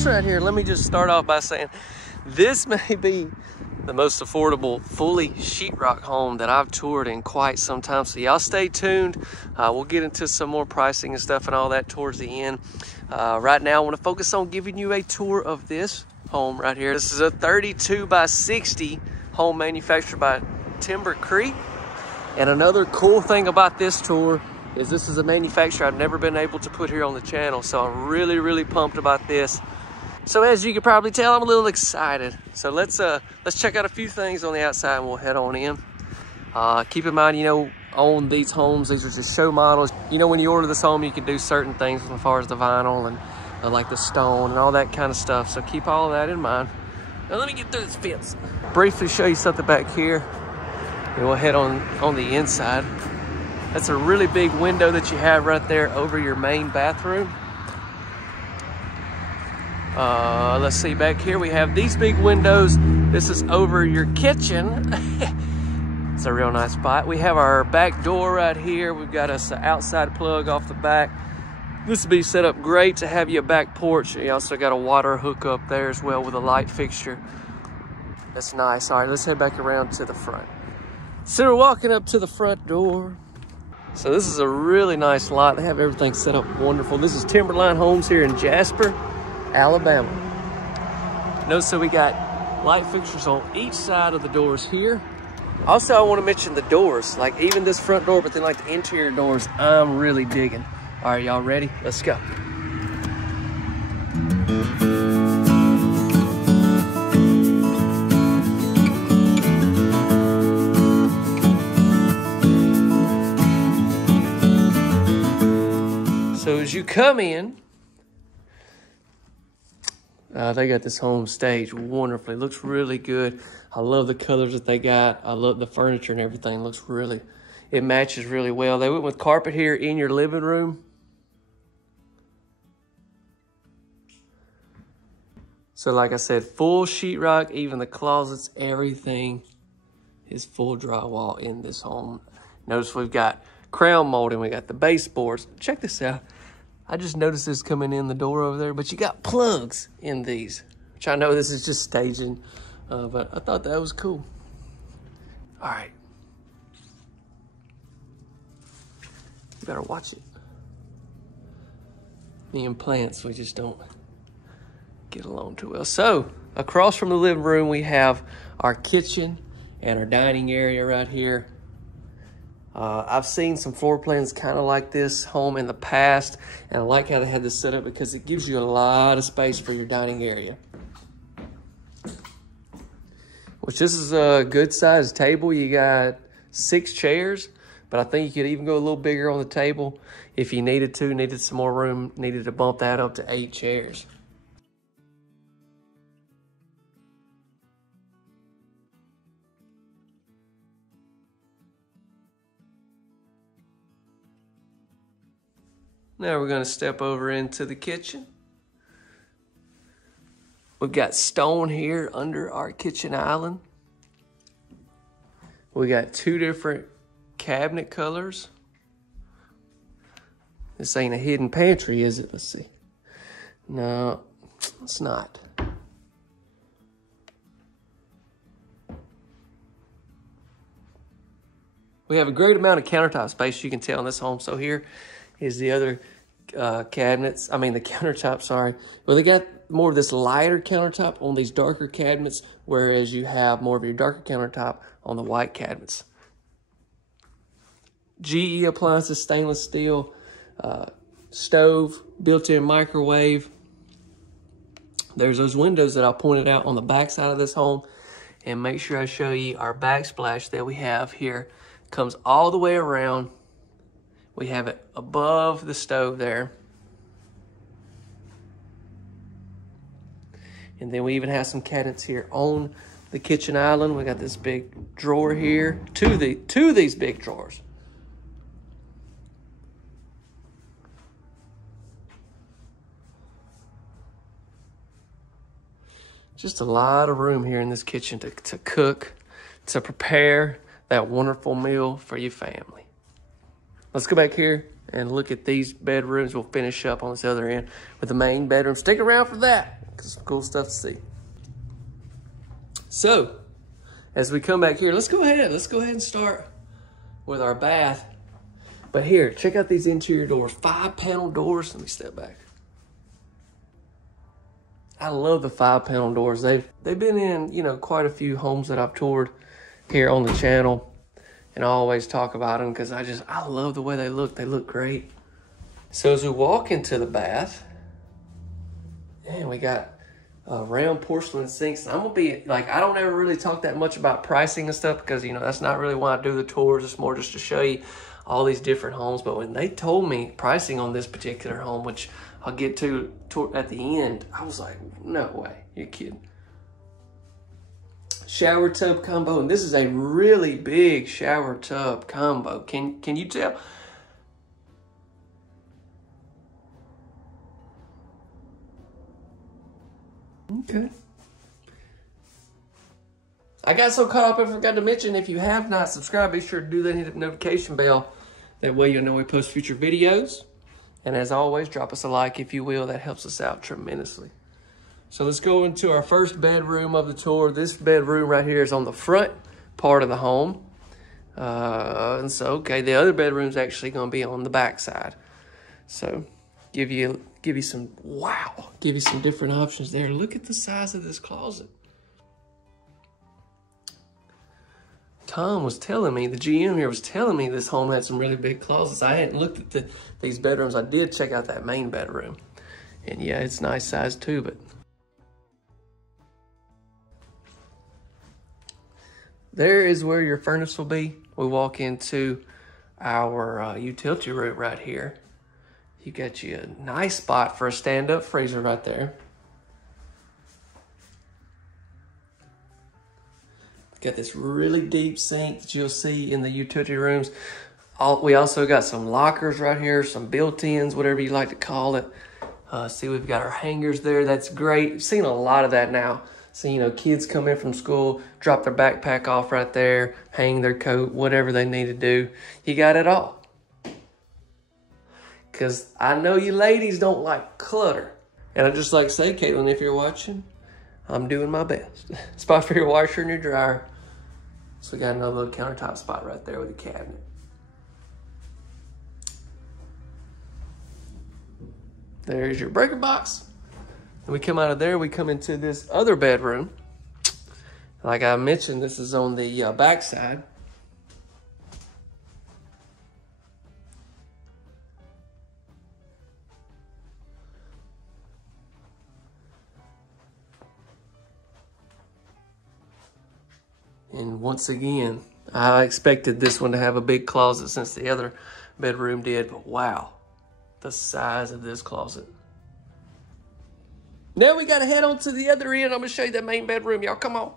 this right here, let me just start off by saying this may be the most affordable fully sheetrock home that I've toured in quite some time. So y'all stay tuned. We'll get into some more pricing and stuff and all that towards the end. Right now I want to focus on giving you a tour of this home right here. This is a 32 by 60 home manufactured by Timber Creek. And another cool thing about this tour is this is a manufacturer I've never been able to put here on the channel. So I'm really pumped about this. So as you can probably tell, I'm a little excited. So let's check out a few things on the outside and we'll head on in. Keep in mind, you know, on these homes, these are just show models. You know, when you order this home, you can do certain things as far as the vinyl and like the stone and all that kind of stuff. So keep all of that in mind. Now let me get through this fence. Briefly show you something back here. And we'll head on the inside. That's a really big window that you have right there over your main bathroom. Let's see, back here we have these big windows. This is over your kitchen. It's a real nice spot. We have our back door right here. We've got us an outside plug off the back. This would be set up great to have you a back porch. You also got a water hookup there as well with a light fixture. That's nice. All right, let's head back around to the front. So we're walking up to the front door. So this is a really nice lot. They have everything set up wonderful. This is Timberline Homes here in Jasper, Alabama. Notice that we got light fixtures on each side of the doors here. Also, I want to mention the doors, like even this front door, but then like the interior doors, I'm really digging. All right, y'all ready? Let's go. So as you come in, they got this home staged wonderfully. Looks really good. I love the colors that they got. I love the furniture and everything. Looks really, it matches really well. They went with carpet here in your living room. So like I said, full sheetrock, even the closets, everything is full drywall in this home. Notice we've got crown molding. We got the baseboards. Check this out. I just noticed this coming in the door over there, but you got plugs in these, which I know this is just staging, but I thought that was cool. All right. You better watch it. Me and plants, we just don't get along too well. So across from the living room, we have our kitchen and our dining area right here. I've seen some floor plans kind of like this home in the past, and I like how they had this set up because it gives you a lot of space for your dining area. Which this is a good sized table. You got 6 chairs, but I think you could even go a little bigger on the table if you needed to, needed some more room, needed to bump that up to 8 chairs. Now we're going to step over into the kitchen. We've got stone here under our kitchen island. We got 2 different cabinet colors. This ain't a hidden pantry, is it? Let's see. No, it's not. We have a great amount of countertop space, you can tell in this home. So here is the other cabinets. I mean the countertop, sorry. Well, they got more of this lighter countertop on these darker cabinets, whereas you have more of your darker countertop on the white cabinets. GE appliances, stainless steel, stove, built-in microwave. There's those windows that I pointed out on the back side of this home. And make sure I show you our backsplash that we have here. Comes all the way around. We have it above the stove there. And then we even have some cabinets here on the kitchen island. We got this big drawer here. Two of these big drawers. Just a lot of room here in this kitchen to cook, to prepare that wonderful meal for your family. Let's go back here and look at these bedrooms. We'll finish up on this other end with the main bedroom. Stick around for that, some cool stuff to see. So, as we come back here, let's go ahead and start with our bath. But here, check out these interior doors, 5-panel doors. Let me step back. I love the 5-panel doors. They've been in, you know, quite a few homes that I've toured here on the channel, and I always talk about them because I love the way they look. They look great. So as we walk into the bath, and we got round porcelain sinks. I'm gonna be like, I don't ever really talk that much about pricing and stuff because, you know, that's not really why I do the tours. It's more just to show you all these different homes. But when they told me pricing on this particular home, which I'll get to at the end, I was like, no way, you're kidding. Shower tub combo, and this is a really big shower tub combo. Can you tell? Okay. I got so caught up, I forgot to mention, if you have not subscribed, be sure to do that and hit the notification bell. That way you'll know we post future videos. And as always, drop us a like if you will. That helps us out tremendously. So let's go into our first bedroom of the tour. This bedroom right here is on the front part of the home. And so, okay, the other bedroom's actually going to be on the back side. So give you some, wow, give you some different options there. Look at the size of this closet. Tom was telling me, the GM here was telling me this home had some really big closets. I hadn't looked at these bedrooms. I did check out that main bedroom. And yeah, it's nice size too, but there is where your furnace will be. We walk into our utility room right here. You got you a nice spot for a stand-up freezer right there. Got this really deep sink that you'll see in the utility rooms. We also got some lockers right here, some built-ins, whatever you like to call it. See, we've got our hangers there. That's great. I've seen a lot of that now. So, you know, kids come in from school, drop their backpack off right there, hang their coat, whatever they need to do. You got it all. Because I know you ladies don't like clutter. And I just like to say, Caitlin, if you're watching, I'm doing my best. Spot for your washer and your dryer. So we got another little countertop spot right there with a cabinet. There's your breaker box. And we come out of there, we come into this other bedroom. Like I mentioned, this is on the back side. And once again, I expected this one to have a big closet since the other bedroom did, but wow, the size of this closet. Now we gotta head on to the other end. I'm gonna show you that main bedroom, y'all, come on.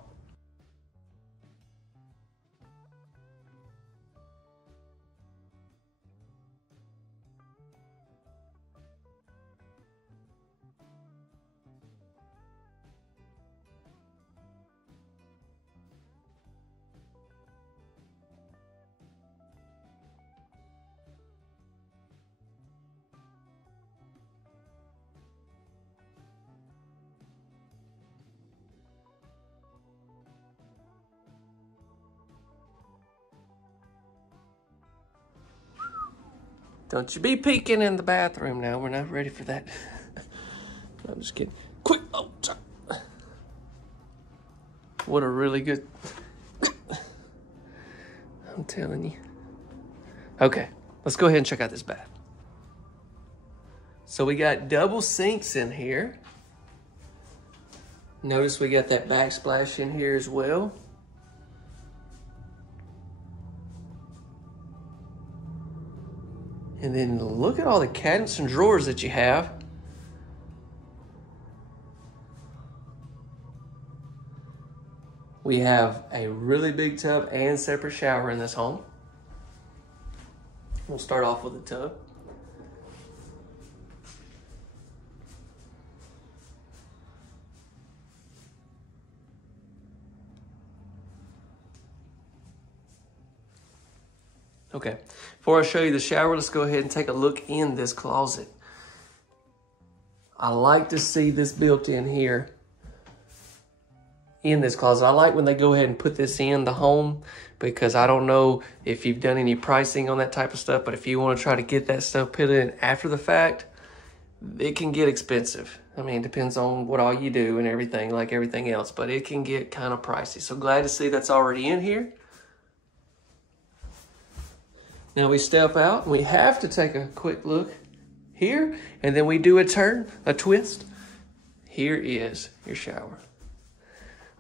Don't you be peeking in the bathroom now. We're not ready for that. I'm just kidding. Quick. Oh, sorry. What a really good... I'm telling you. Okay, let's go ahead and check out this bath. So we got double sinks in here. Notice we got that backsplash in here as well. And then look at all the cabinets and drawers that you have. We have a really big tub and separate shower in this home. We'll start off with the tub. Okay, before I show you the shower, let's go ahead and take a look in this closet. I like to see this built in here in this closet. I like when they go ahead and put this in the home, because I don't know if you've done any pricing on that type of stuff, but if you want to try to get that stuff put in after the fact, it can get expensive. I mean, it depends on what all you do and everything, like everything else, but it can get kind of pricey. So glad to see that's already in here. Now we step out, we have to take a quick look here, and then we do a turn, a twist. Here is your shower.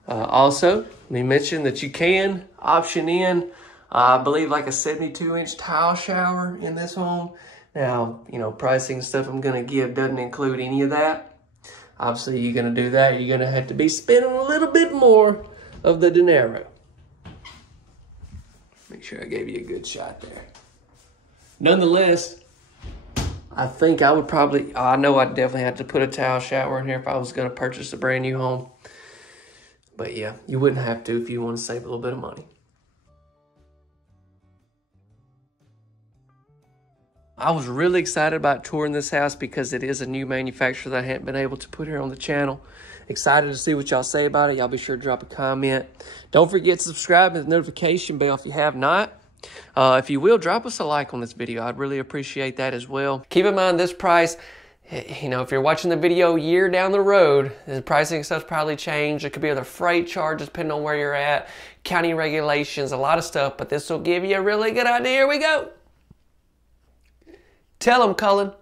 Also, let me mention that you can option in, I believe, like a 72-inch tile shower in this home. Now, you know, pricing stuff I'm going to give doesn't include any of that. Obviously, you're going to do that, you're going to have to be spending a little bit more of the dinero. Make sure I gave you a good shot there. Nonetheless, I think I would probably, I know I'd definitely have to put a tile shower in here if I was going to purchase a brand new home. But yeah, you wouldn't have to if you want to save a little bit of money. I was really excited about touring this house because it is a new manufacturer that I hadn't been able to put here on the channel. Excited to see what y'all say about it. Y'all be sure to drop a comment. Don't forget to subscribe and the notification bell if you have not. If you will, drop us a like on this video. I'd really appreciate that as well. Keep in mind this price, you know, if you're watching the video a year down the road, the pricing stuff's probably changed. It could be other freight charges depending on where you're at, county regulations, a lot of stuff, but this will give you a really good idea. Here we go. Tell them, Cullen.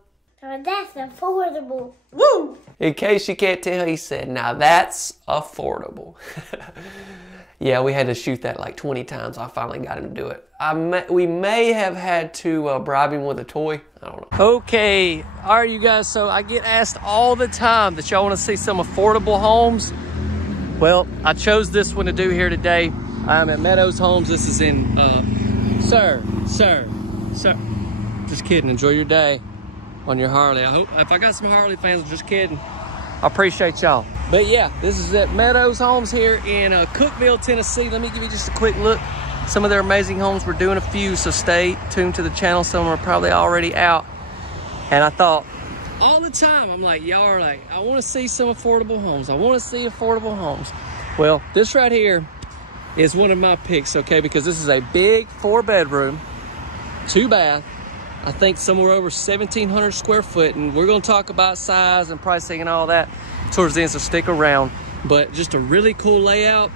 Oh, that's affordable. Woo! In case you can't tell, he said, now that's affordable. Yeah, we had to shoot that like 20 times. I finally got him to do it. We may have had to bribe him with a toy. I don't know. Okay, all right, you guys. So I get asked all the time that y'all want to see some affordable homes. Well, I chose this one to do here today. I'm at Meadows Homes. This is in, sir. Just kidding. Enjoy your day on your Harley. I hope, if I got some Harley fans, just kidding. I appreciate y'all. But yeah, this is at Meadows Homes here in Cookeville, Tennessee. Let me give you just a quick look. Some of their amazing homes. We're doing a few, so stay tuned to the channel. Some are probably already out. And I thought, all the time, I'm like, y'all are like, I want to see some affordable homes. I want to see affordable homes. Well, this right here is one of my picks, okay? Because this is a big 4-bedroom, 2-bath. I think somewhere over 1,700 square foot, and we're gonna talk about size and pricing and all that towards the end, so stick around. But just a really cool layout.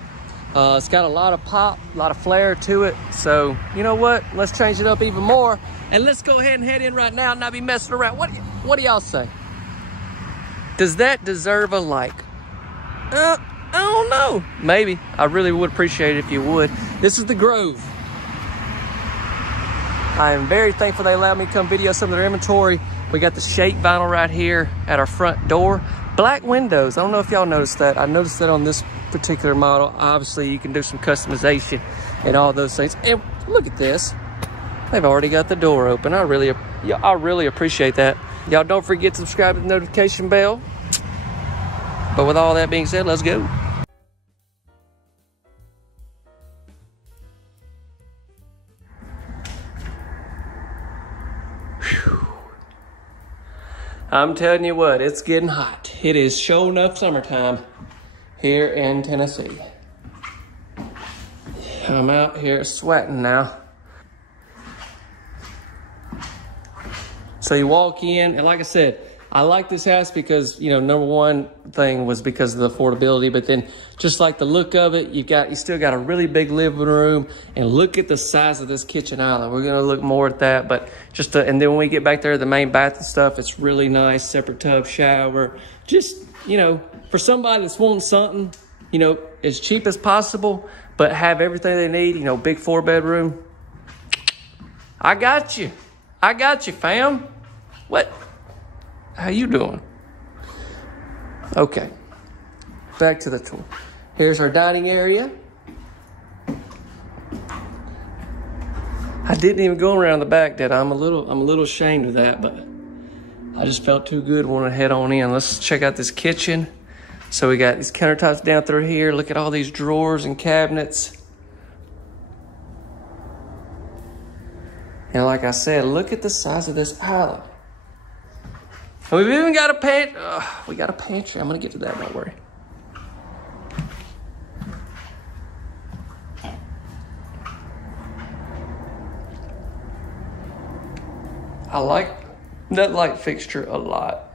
It's got a lot of pop, a lot of flair to it. So you know what? Let's change it up even more, and let's go ahead and head in right now and not be messing around. What do y'all say? Does that deserve a like? I don't know. Maybe. I really would appreciate it if you would. This is the Grove. I am very thankful they allowed me to come video some of their inventory. We got the shape vinyl right here at our front door. Black windows. I don't know if y'all noticed that. I noticed that on this particular model. Obviously, you can do some customization and all those things. And look at this. They've already got the door open. I really appreciate that. Y'all don't forget to subscribe to the notification bell. But with all that being said, let's go. I'm telling you what, it's getting hot. It is sure enough summertime here in Tennessee. I'm out here sweating now. So you walk in, and like I said, I like this house because, you know, number one thing was because of the affordability, but then just like the look of it, you still got a really big living room, and look at the size of this kitchen island. We're gonna look more at that, but and then when we get back there, the main bath and stuff, it's really nice, separate tub, shower. Just, you know, for somebody that's wanting something, you know, as cheap as possible, but have everything they need, you know, big 4-bedroom. I got you, fam. What? How you doing? Okay, back to the tour. Here's our dining area. I didn't even go around the back, did I? I'm a little ashamed of that, but I just felt too good, wanted to head on in. Let's check out this kitchen. So we got these countertops down through here. Look at all these drawers and cabinets. And like I said, look at the size of this island. And we've even got a pantry. We got a pantry. I'm gonna get to that, don't worry. I like that light fixture a lot.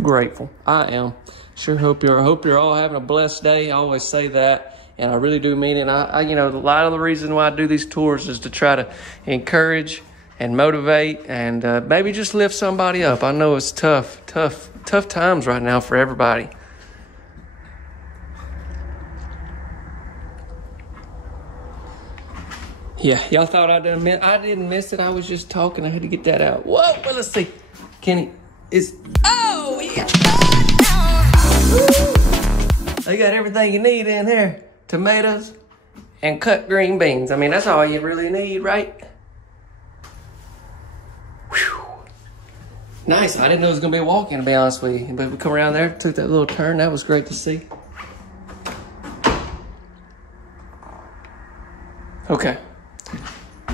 Grateful. I am. Sure hope you're all having a blessed day. I always say that, and I really do mean it. I you know, a lot of the reason why I do these tours is to try to encourage and motivate and maybe just lift somebody up. I know it's tough times right now for everybody. Yeah, y'all thought I didn't miss it. I was just talking. I had to get that out. Whoa, well, let's see. Kenny is... Oh, yeah. They got everything you need in here. Tomatoes and cut green beans. I mean, that's all you really need, right? Whew. Nice. I didn't know it was going to be a walk-in, to be honest with you. But we come around there, took that little turn. That was great to see. Okay.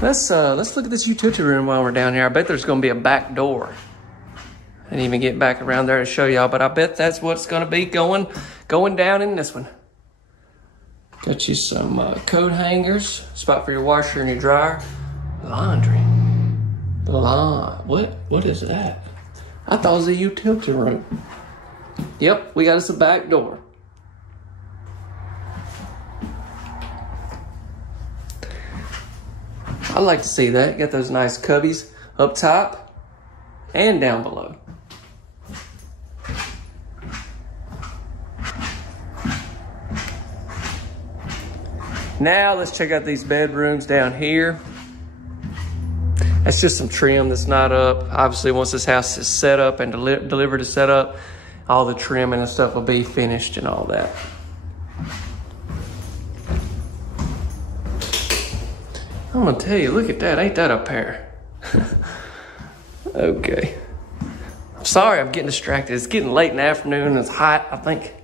Let's look at this utility room while we're down here. I bet there's going to be a back door. I didn't even get back around there to show y'all, but I bet that's what's going to be going down in this one. Got you some coat hangers, spot for your washer and your dryer. Laundry. What is that? I thought it was a utility room. Yep, we got us a back door. I like to see that. Got those nice cubbies up top and down below. Now let's check out these bedrooms down here. That's just some trim that's not up. Obviously, once this house is set up and delivered to set up, all the trimming and stuff will be finished and all that. I'm gonna tell you, look at that, ain't that a pair? Okay. I'm sorry I'm getting distracted. It's getting late in the afternoon, it's hot, I think.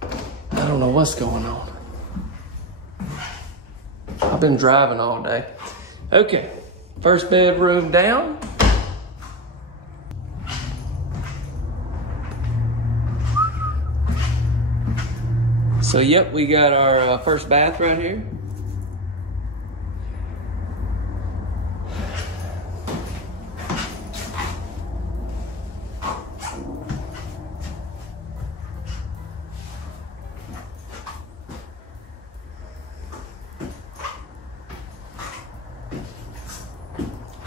I don't know what's going on. I've been driving all day. Okay, first bedroom down. So yep, we got our first bath right here.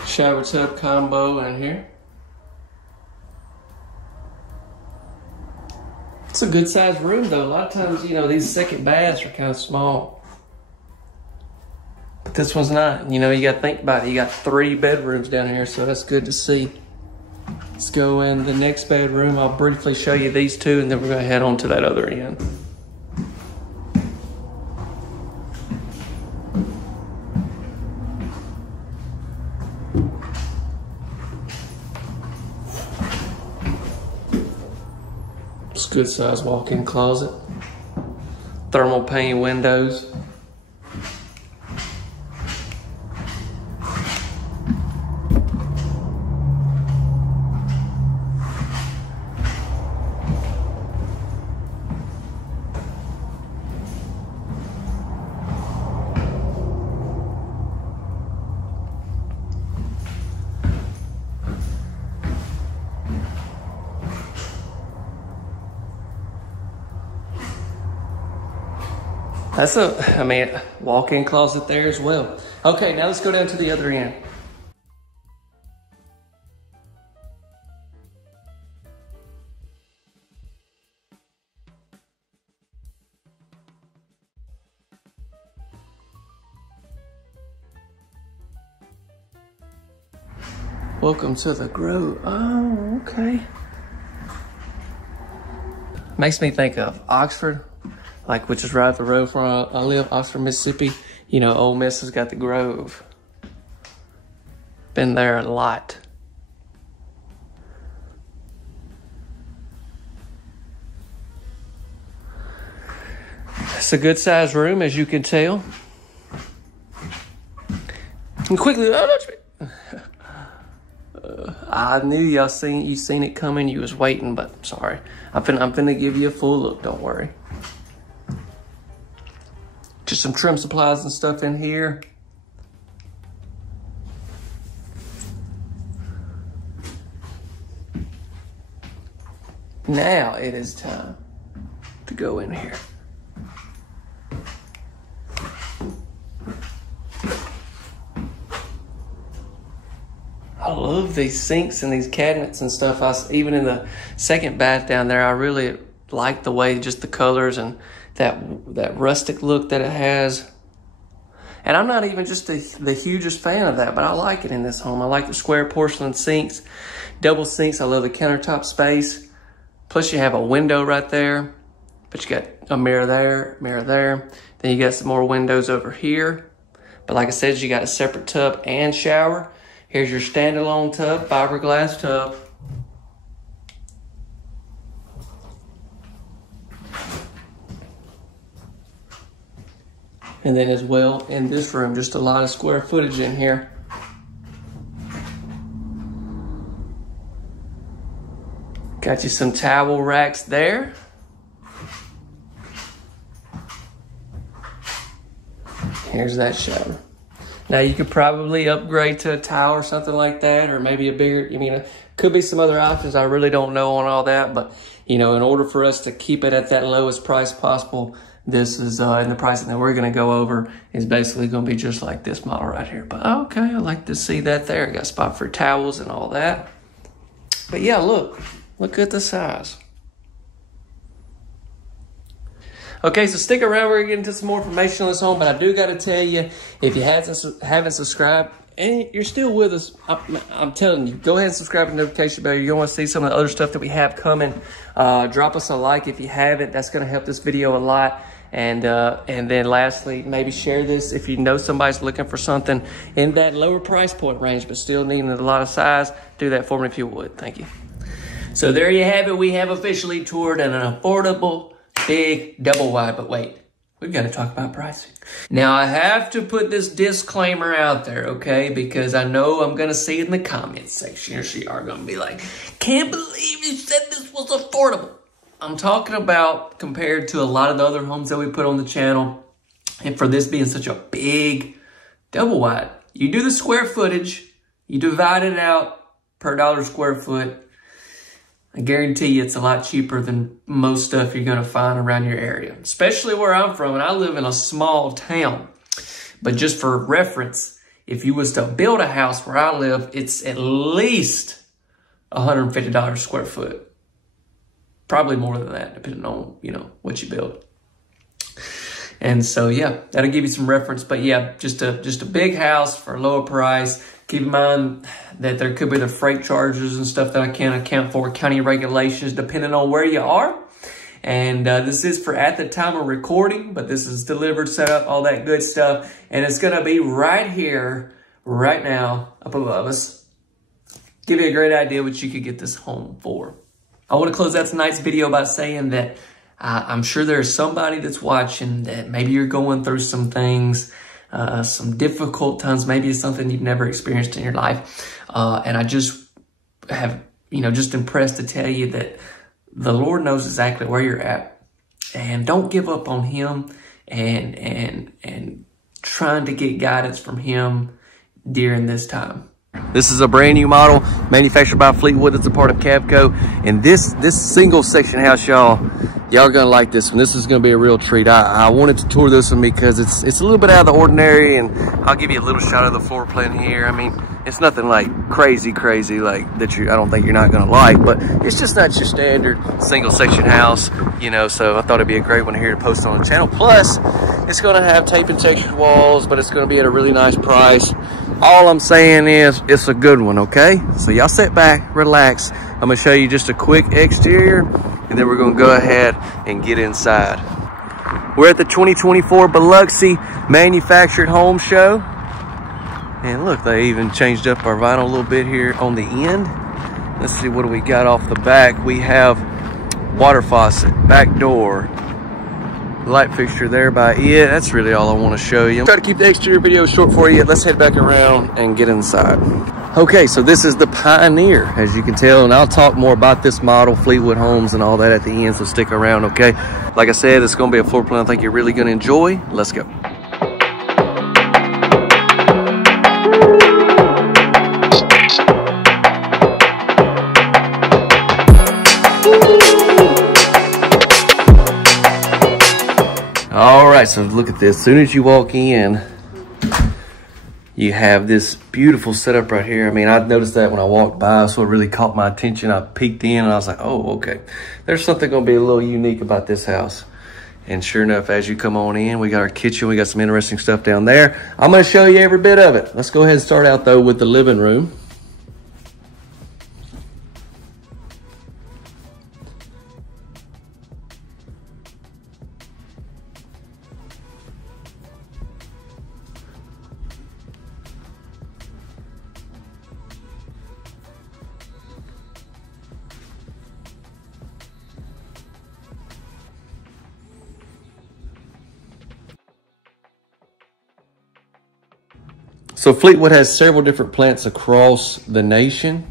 Shower tub combo in here. It's a good sized room though. A lot of times, you know, these second baths are kind of small. But this one's not. You know, you got to think about it. You got 3 bedrooms down here, so that's good to see. Let's go in the next bedroom. I'll briefly show you these 2 and then we're going to head on to that other end. Good size walk-in closet, thermal pane windows. That's a walk-in closet there as well. Okay, now let's go down to the other end. Welcome to the Grove. Oh, okay. Makes me think of Oxford. Like, which is right up the road from where I live, Oxford, Mississippi. You know, Ole Miss has got the Grove. Been there a lot. It's a good sized room, as you can tell. And quickly, I knew you seen it coming. You was waiting, but sorry. I'm finna give you a full look. Don't worry. Just some trim supplies and stuff in here. Now it is time to go in here. I love these sinks and these cabinets and stuff. Even in the second bath down there, I really like the way just the colors and that rustic look that it has. And I'm not even just the hugest fan of that, but I like it in this home. I like the square porcelain sinks, double sinks. I love the countertop space. Plus you have a window right there, but you got a mirror there, mirror there. Then you got some more windows over here. But like I said, you got a separate tub and shower. Here's your standalone tub, fiberglass tub. And then as well in this room, just a lot of square footage in here. Got you some towel racks there. Here's that shower. Now you could probably upgrade to a towel or something like that, or maybe a bigger, could be some other options. I really don't know on all that, but in order for us to keep it at that lowest price possible, this is, and the pricing that we're gonna go over is basically gonna be just like this model right here. But okay, I like to see that there. Got a spot for towels and all that. But yeah, look at the size. Okay, so stick around. We're gonna get into some more information on this home, but I do gotta tell you, if you haven't subscribed and you're still with us, I'm telling you, go ahead and subscribe to the notification bell. You're gonna wanna see some of the other stuff that we have coming. Drop us a like if you haven't. That's gonna help this video a lot. And then lastly, maybe share this if you know somebody's looking for something in that lower price point range, but still needing a lot of size. Do that for me if you would. Thank you. So there you have it. We have officially toured an affordable, big, double wide. But wait, we've got to talk about pricing. Now, I have to put this disclaimer out there, okay? Because I know I'm going to see it in the comments section. Or you are going to be like, can't believe you said this was affordable. I'm talking about compared to a lot of the other homes that we put on the channel. And for this being such a big double wide, you do the square footage, you divide it out per dollar square foot. I guarantee you it's a lot cheaper than most stuff you're going to find around your area, especially where I'm from. And I live in a small town. But just for reference, if you was to build a house where I live, it's at least $150 a square foot. Probably more than that, depending on, what you build. And so, yeah, that'll give you some reference. But yeah, just a big house for a lower price. Keep in mind that there could be the freight charges and stuff that I can't account for, county regulations, depending on where you are. And this is for at the time of recording, but this is delivered, set up, all that good stuff. And it's going to be right here, right now, up above us. Give you a great idea what you could get this home for. I want to close out tonight's video by saying that I'm sure there's somebody that's watching that maybe you're going through some things, some difficult times. Maybe it's something you've never experienced in your life. And I just have, just impressed to tell you that the Lord knows exactly where you're at. And don't give up on Him and trying to get guidance from Him during this time. This is a brand new model manufactured by Fleetwood. It's a part of Cavco. And this single section house, y'all gonna like this one. This is gonna be a real treat. I wanted to tour this one because it's a little bit out of the ordinary, and I'll give you a little shot of the floor plan here. I mean, it's nothing like crazy like that I don't think you're not gonna like, but it's just not your standard single section house, so I thought it'd be a great one here to post on the channel. Plus, it's gonna have tape and textured walls, but it's gonna be at a really nice price. All I'm saying is it's a good one, okay? So y'all sit back, relax. I'm gonna show you just a quick exterior, and then we're gonna go ahead and get inside. We're at the 2024 Biloxi Manufactured Home Show. And look, they even changed up our vinyl a little bit here on the end. Let's see, what do we got off the back? We have water faucet, back door, light fixture there by it. That's really all I want to show you. Try to keep the exterior video short for you. Let's head back around and get inside. Okay, so this is the Pioneer, as you can tell, and I'll talk more about this model, Fleetwood Homes and all that at the end, so stick around, okay? Like I said, it's gonna be a floor plan I think you're really gonna enjoy. Let's go. All right, so look at this. As soon as you walk in, you have this beautiful setup right here. I mean, I noticed that when I walked by, so it really caught my attention. I peeked in and I was like, oh, okay. There's something gonna be a little unique about this house. And sure enough, as you come on in, we got our kitchen. We got some interesting stuff down there. I'm gonna show you every bit of it. Let's go ahead and start out though with the living room. So Fleetwood has several different plants across the nation.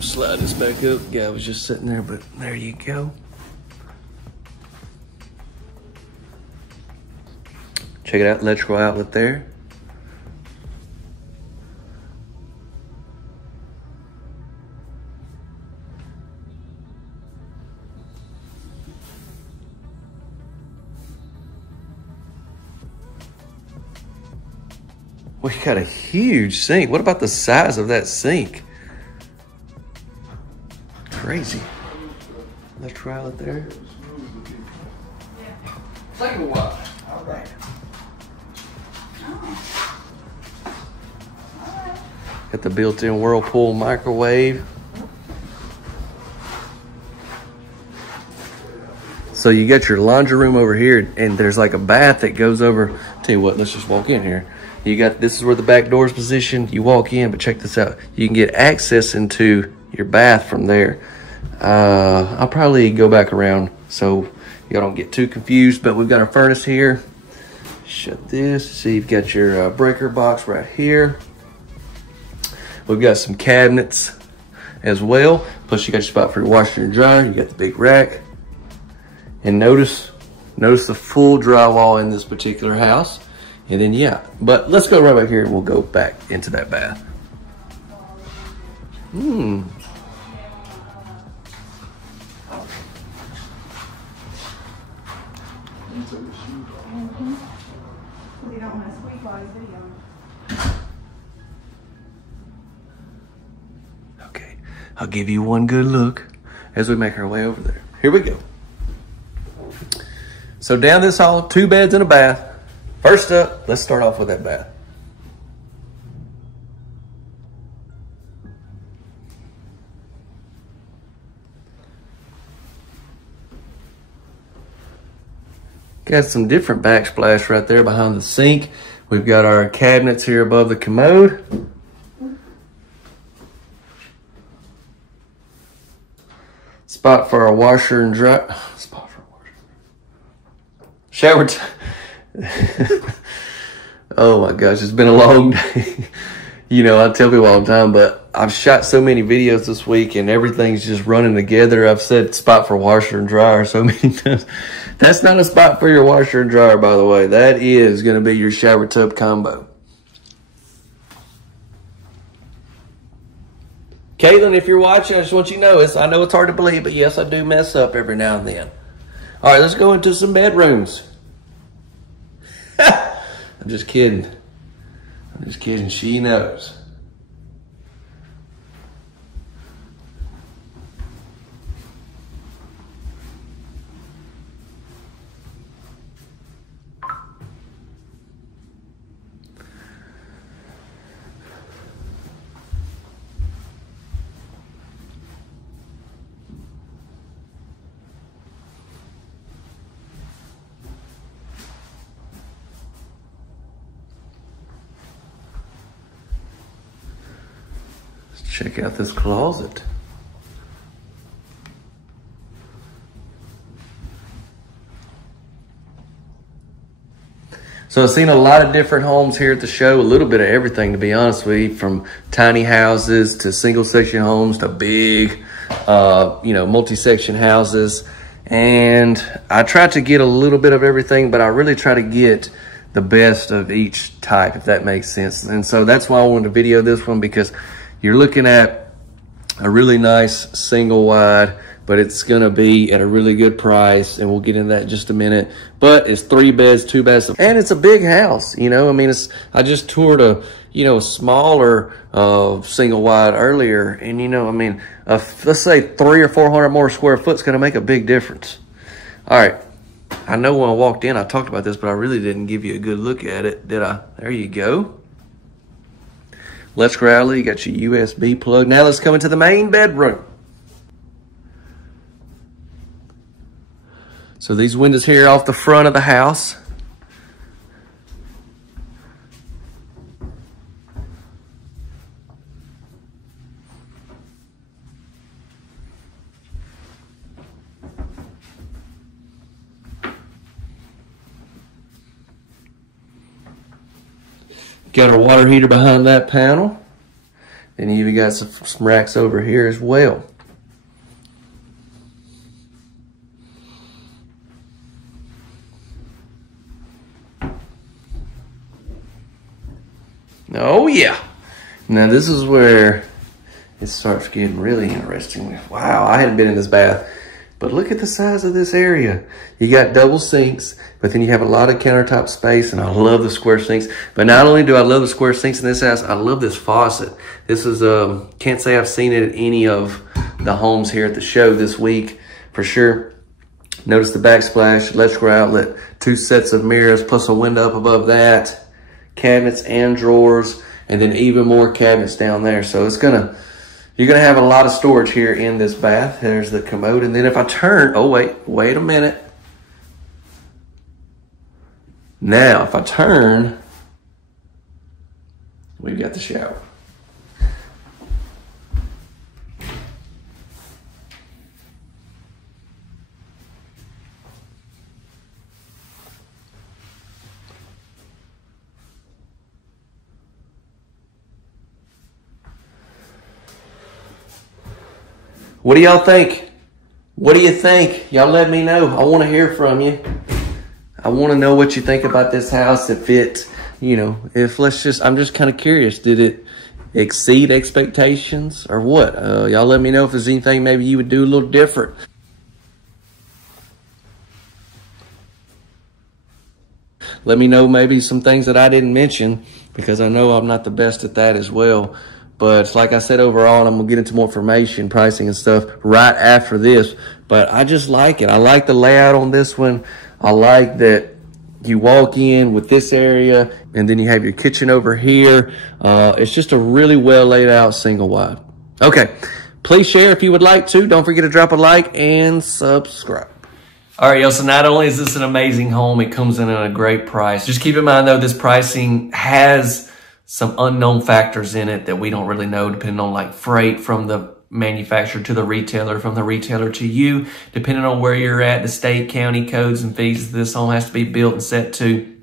Slide this back up. Yeah, I was just sitting there, but there you go. Check it out, electrical outlet there. We got a huge sink. What about the size of that sink? Crazy. Let's try it there. Take a while. All right. Got the built-in Whirlpool microwave. So you got your laundry room over here, and there's like a bath that goes over. Tell you what, let's just walk in here. You got, this is where the back door is positioned. You walk in, but check this out. You can get access into your bath from there. I'll probably go back around so y'all don't get too confused, but we've got our furnace here. Shut this. See, you've got your breaker box right here. We've got some cabinets as well. Plus you got your spot for your washer and dryer. You got the big rack. And notice the full drywall in this particular house. And then, yeah, but let's go right back here and we'll go back into that bath. Okay, I'll give you one good look as we make our way over there. Here we go. So down this hall, 2 beds and a bath. First up, let's start off with that bath. Got some different backsplash right there behind the sink. We've got our cabinets here above the commode. Spot for our washer and dryer. Spot for a washer. Shower time. Oh my gosh, it's been a long day. You know, I tell people all the time, but I've shot so many videos this week and everything's just running together. I've said spot for washer and dryer so many times. That's not a spot for your washer and dryer, by the way. That is going to be your shower tub combo. Caitlin, if you're watching, I just want you to know, I know it's hard to believe, but yes, I do mess up every now and then. All right, let's go into some bedrooms. I'm just kidding. I'm just kidding. She knows. Check out this closet. So I've seen a lot of different homes here at the show, a little bit of everything, to be honest with you, from tiny houses to single section homes to big, multi-section houses. And I try to get a little bit of everything, but I really try to get the best of each type, if that makes sense. And so that's why I wanted to video this one, because you're looking at a really nice single wide, but it's gonna be at a really good price, and we'll get into that in just a minute. But it's 3 beds, 2 baths, and it's a big house, you know? I mean, I just toured a smaller single wide earlier, and let's say 300 or 400 more square foot is gonna make a big difference. All right, I know when I walked in, I talked about this, but I really didn't give you a good look at it, did I? There you go. Electrical outlet, you got your USB plug. Now let's come into the main bedroom. So these windows here off the front of the house. Got our water heater behind that panel. And you even got some racks over here as well. Oh yeah. Now this is where it starts getting really interesting. Wow, I hadn't been in this bath, but look at the size of this area. You got double sinks, but then you have a lot of countertop space, and I love the square sinks. But not only do I love the square sinks in this house, I love this faucet. This is, can't say I've seen it at any of the homes here at the show this week, for sure. Notice the backsplash, electrical outlet, 2 sets of mirrors, plus a window up above that. Cabinets and drawers, and then even more cabinets down there. So you're gonna have a lot of storage here in this bath. There's the commode, and then if I turn, oh wait a minute. Now if I turn, we've got the shower. What do y'all think? What do you think? Y'all let me know. I want to hear from you. I want to know what you think about this house. If it, I'm just kind of curious. Did it exceed expectations or what? Y'all let me know if there's anything maybe you would do a little different. Let me know maybe some things that I didn't mention, because I know I'm not the best at that as well. But like I said, overall, I'm going to get into more information, pricing and stuff right after this. But I just like it. I like the layout on this one. I like that you walk in with this area, and then you have your kitchen over here. It's just a really well laid out single wide. Okay, please share if you would like to. Don't forget to drop a like and subscribe. All right, y'all, so not only is this an amazing home, it comes in at a great price. Just keep in mind, though, this pricing has some unknown factors in it that we don't really know, depending on like freight from the manufacturer to the retailer, from the retailer to you, depending on where you're at, the state, county codes and fees this home has to be built and set to.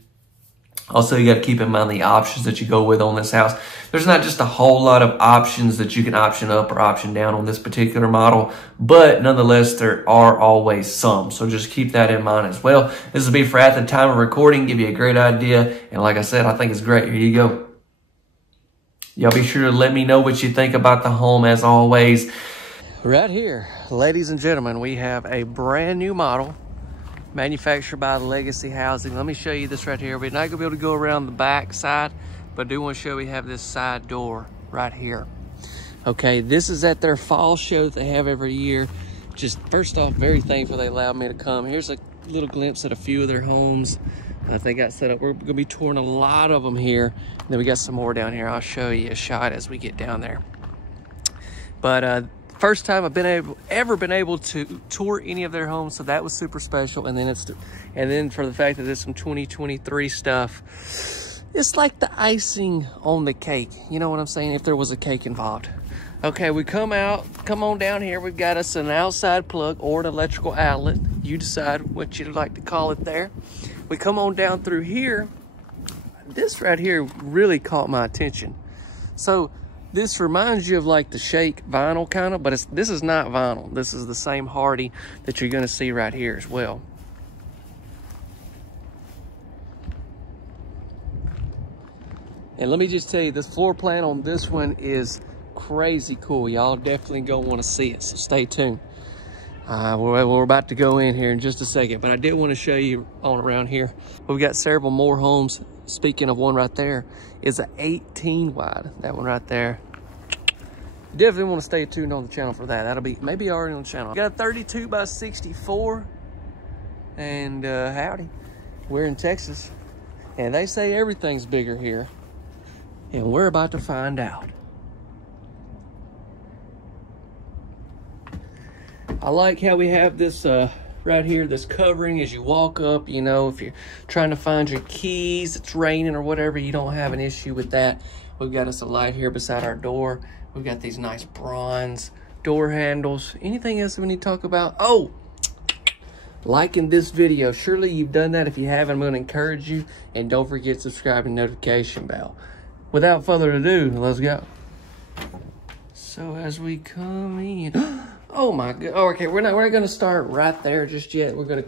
Also, you got to keep in mind the options that you go with on this house. There's not just a whole lot of options that you can option up or option down on this particular model, but nonetheless, there are always some. So just keep that in mind as well. This will be for at the time of recording, give you a great idea. And like I said, I think it's great. Here you go. Y'all be sure to let me know what you think about the home as always. Right here, ladies and gentlemen, we have a brand new model manufactured by Legacy Housing. Let me show you this right here. We're not gonna be able to go around the back side, but I do want to show we have this side door right here. Okay, this is at their fall show that they have every year. Just first off, very thankful they allowed me to come. Here's a little glimpse at a few of their homes that they got set up. We're gonna be touring a lot of them here. And then we got some more down here. I'll show you a shot as we get down there. But first time I've ever been able to tour any of their homes, so that was super special. And then for the fact that there's some 2023 stuff, it's like the icing on the cake. You know what I'm saying? If there was a cake involved. Okay, we come on down here. We've got us an outside plug or an electrical outlet. You decide what you'd like to call it there. We come on down through here, this right here really caught my attention. So this reminds you of like the shake vinyl kind of, but this is not vinyl. This is the same hardy that you're gonna see right here as well. And let me just tell you, this floor plan on this one is crazy cool. Y'all definitely gonna wanna see it, so stay tuned. We're about to go in here in just a second, but I did want to show you on around here. We've got several more homes. Speaking of one right there, is an 18 wide. That one right there. Definitely want to stay tuned on the channel for that. That'll be maybe already on the channel. Got a 32 by 64, and howdy, we're in Texas, and they say everything's bigger here, and we're about to find out. I like how we have this right here, this covering as you walk up. You know, if you're trying to find your keys, it's raining or whatever, you don't have an issue with that. We've got us a light here beside our door. We've got these nice bronze door handles. Anything else we need to talk about? Oh, liking this video. Surely you've done that. If you haven't, I'm going to encourage you. And don't forget subscribing, notification bell. Without further ado, let's go. So as we come in... Oh my god. Oh, okay, we're not gonna start right there just yet. We're gonna,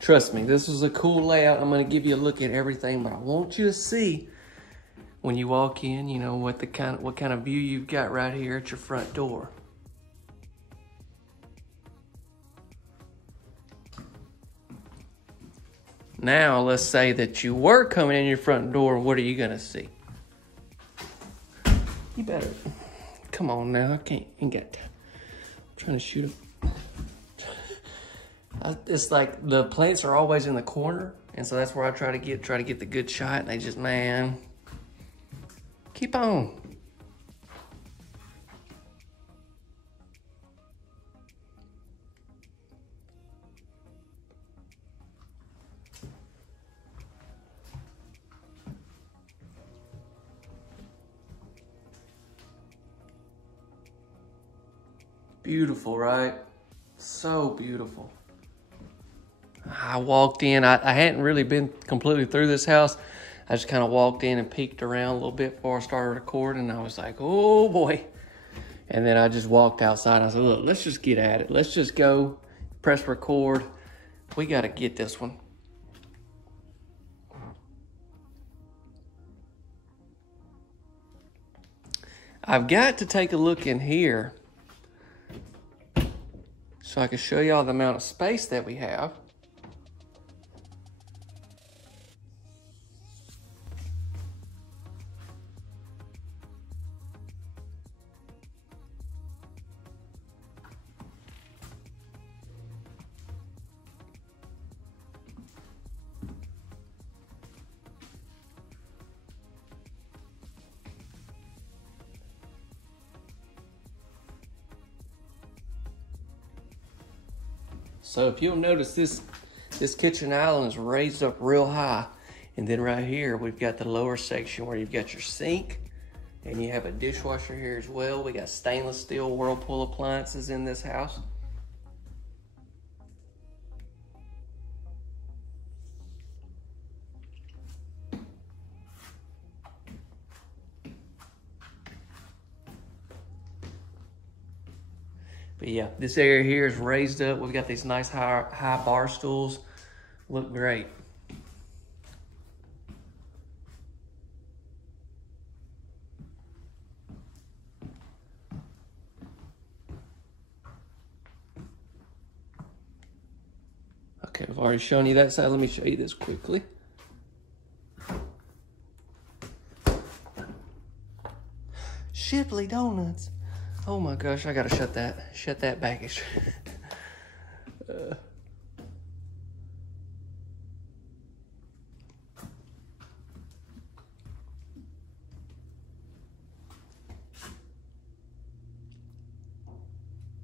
trust me, this is a cool layout. I'm gonna give you a look at everything, but I want you to see when you walk in, you know, what kind of view you've got right here at your front door. Now let's say that you were coming in your front door, what are you gonna see? You better, come on now, ain't got time. Trying to shoot him. It's like the plants are always in the corner, and so that's where I try to get the good shot, and they just, man, keep on. Beautiful, right? So beautiful. I walked in, I hadn't really been completely through this house. I just kind of walked in and peeked around a little bit before I started recording, and I was like, oh boy. And then I just walked outside. I said, look, let's just get at it. Let's just go, press record. We got to get this one. I've got to take a look in here so I can show y'all the amount of space that we have. So if you'll notice, this kitchen island is raised up real high. And then right here, we've got the lower section where you've got your sink, and you have a dishwasher here as well. We got stainless steel Whirlpool appliances in this house. But yeah, this area here is raised up. We've got these nice high bar stools. Look great. Okay, I've already shown you that side. Let me show you this quickly. Shipley Donuts. Oh my gosh, I gotta shut that baggage.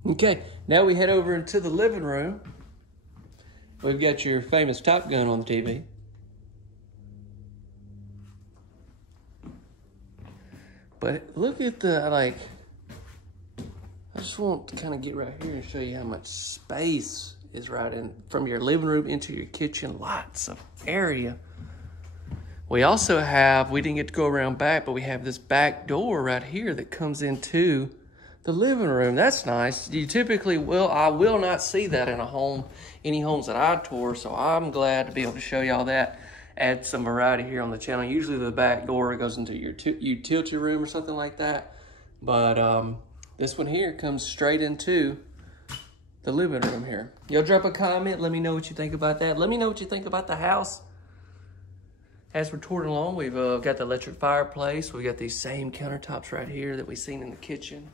Okay, now we head over into the living room. We've got your famous Top Gun on the TV. But look at the, like, I just want to kind of get right here and show you how much space is right in from your living room into your kitchen. Lots of area. We also have, we didn't get to go around back, but we have this back door right here that comes into the living room. That's nice. You typically I will not see that in a home, any homes that I tour, so I'm glad to be able to show y'all that. Add some variety here on the channel. Usually the back door goes into your utility room or something like that. But this one here comes straight into the living room here. Y'all drop a comment. Let me know what you think about that. Let me know what you think about the house. As we're touring along, we've got the electric fireplace. We've got these same countertops right here that we've seen in the kitchen.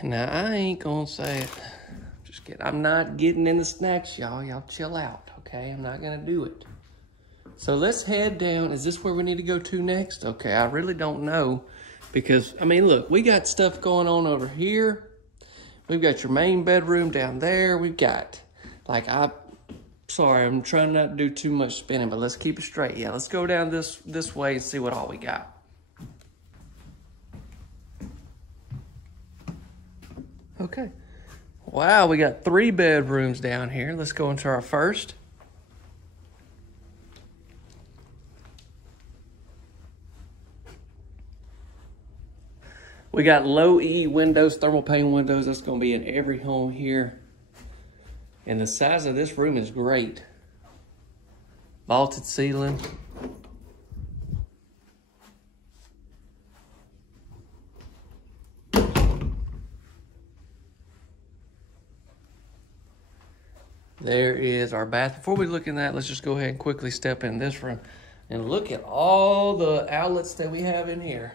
Now, I ain't gonna say it. Just kidding. I'm not getting in the snacks, y'all. Y'all chill out, okay? I'm not gonna do it. So let's head down. Is this where we need to go to next? Okay, I really don't know because, I mean, look, we got stuff going on over here. We've got your main bedroom down there. We've got, sorry, I'm trying not to do too much spinning, but let's keep it straight. Yeah, let's go down this way and see what all we got. Okay. Wow, we got 3 bedrooms down here. Let's go into our first. We got low E windows, thermal pane windows. That's going to be in every home here. And the size of this room is great. Vaulted ceiling. There is our bath. Before we look in that, let's just go ahead and quickly step in this room and look at all the outlets that we have in here.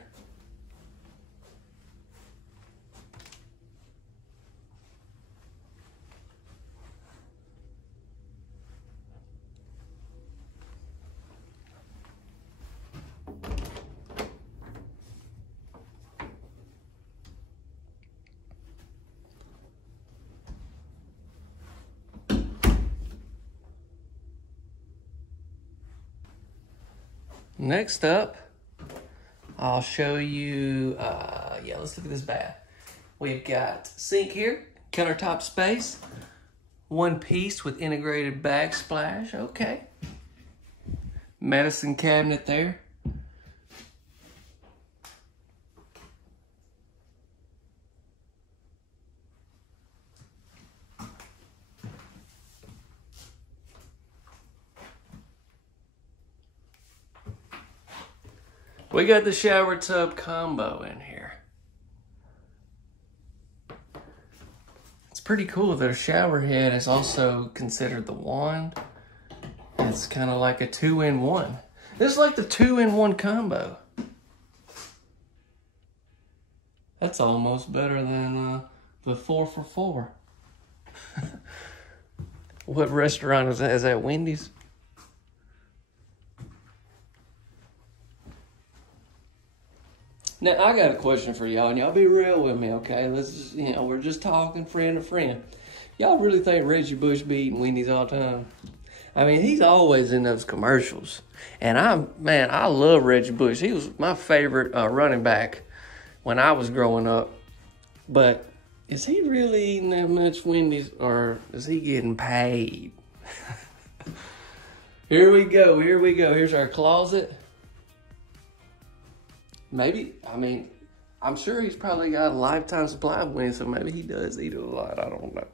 Next up, I'll show you, yeah, let's look at this bath. We've got sink here, countertop space, one piece with integrated backsplash, okay. Medicine cabinet there. We got the shower tub combo in here. It's pretty cool that a shower head is also considered the wand. It's kind of like a 2-in-1. This is like the 2-in-1 combo. That's almost better than the 4 for 4. What restaurant is that? Is that Wendy's? Now, I got a question for y'all, and y'all be real with me, okay? Let's just, we're just talking friend to friend. Y'all really think Reggie Bush be eating Wendy's all the time? I mean, he's always in those commercials. And I love Reggie Bush. He was my favorite running back when I was growing up. But is he really eating that much Wendy's, or is he getting paid? Here we go. Here's our closet. Maybe, I mean, I'm sure he's probably got a lifetime supply of Wendy's, so maybe he does eat it a lot. I don't know.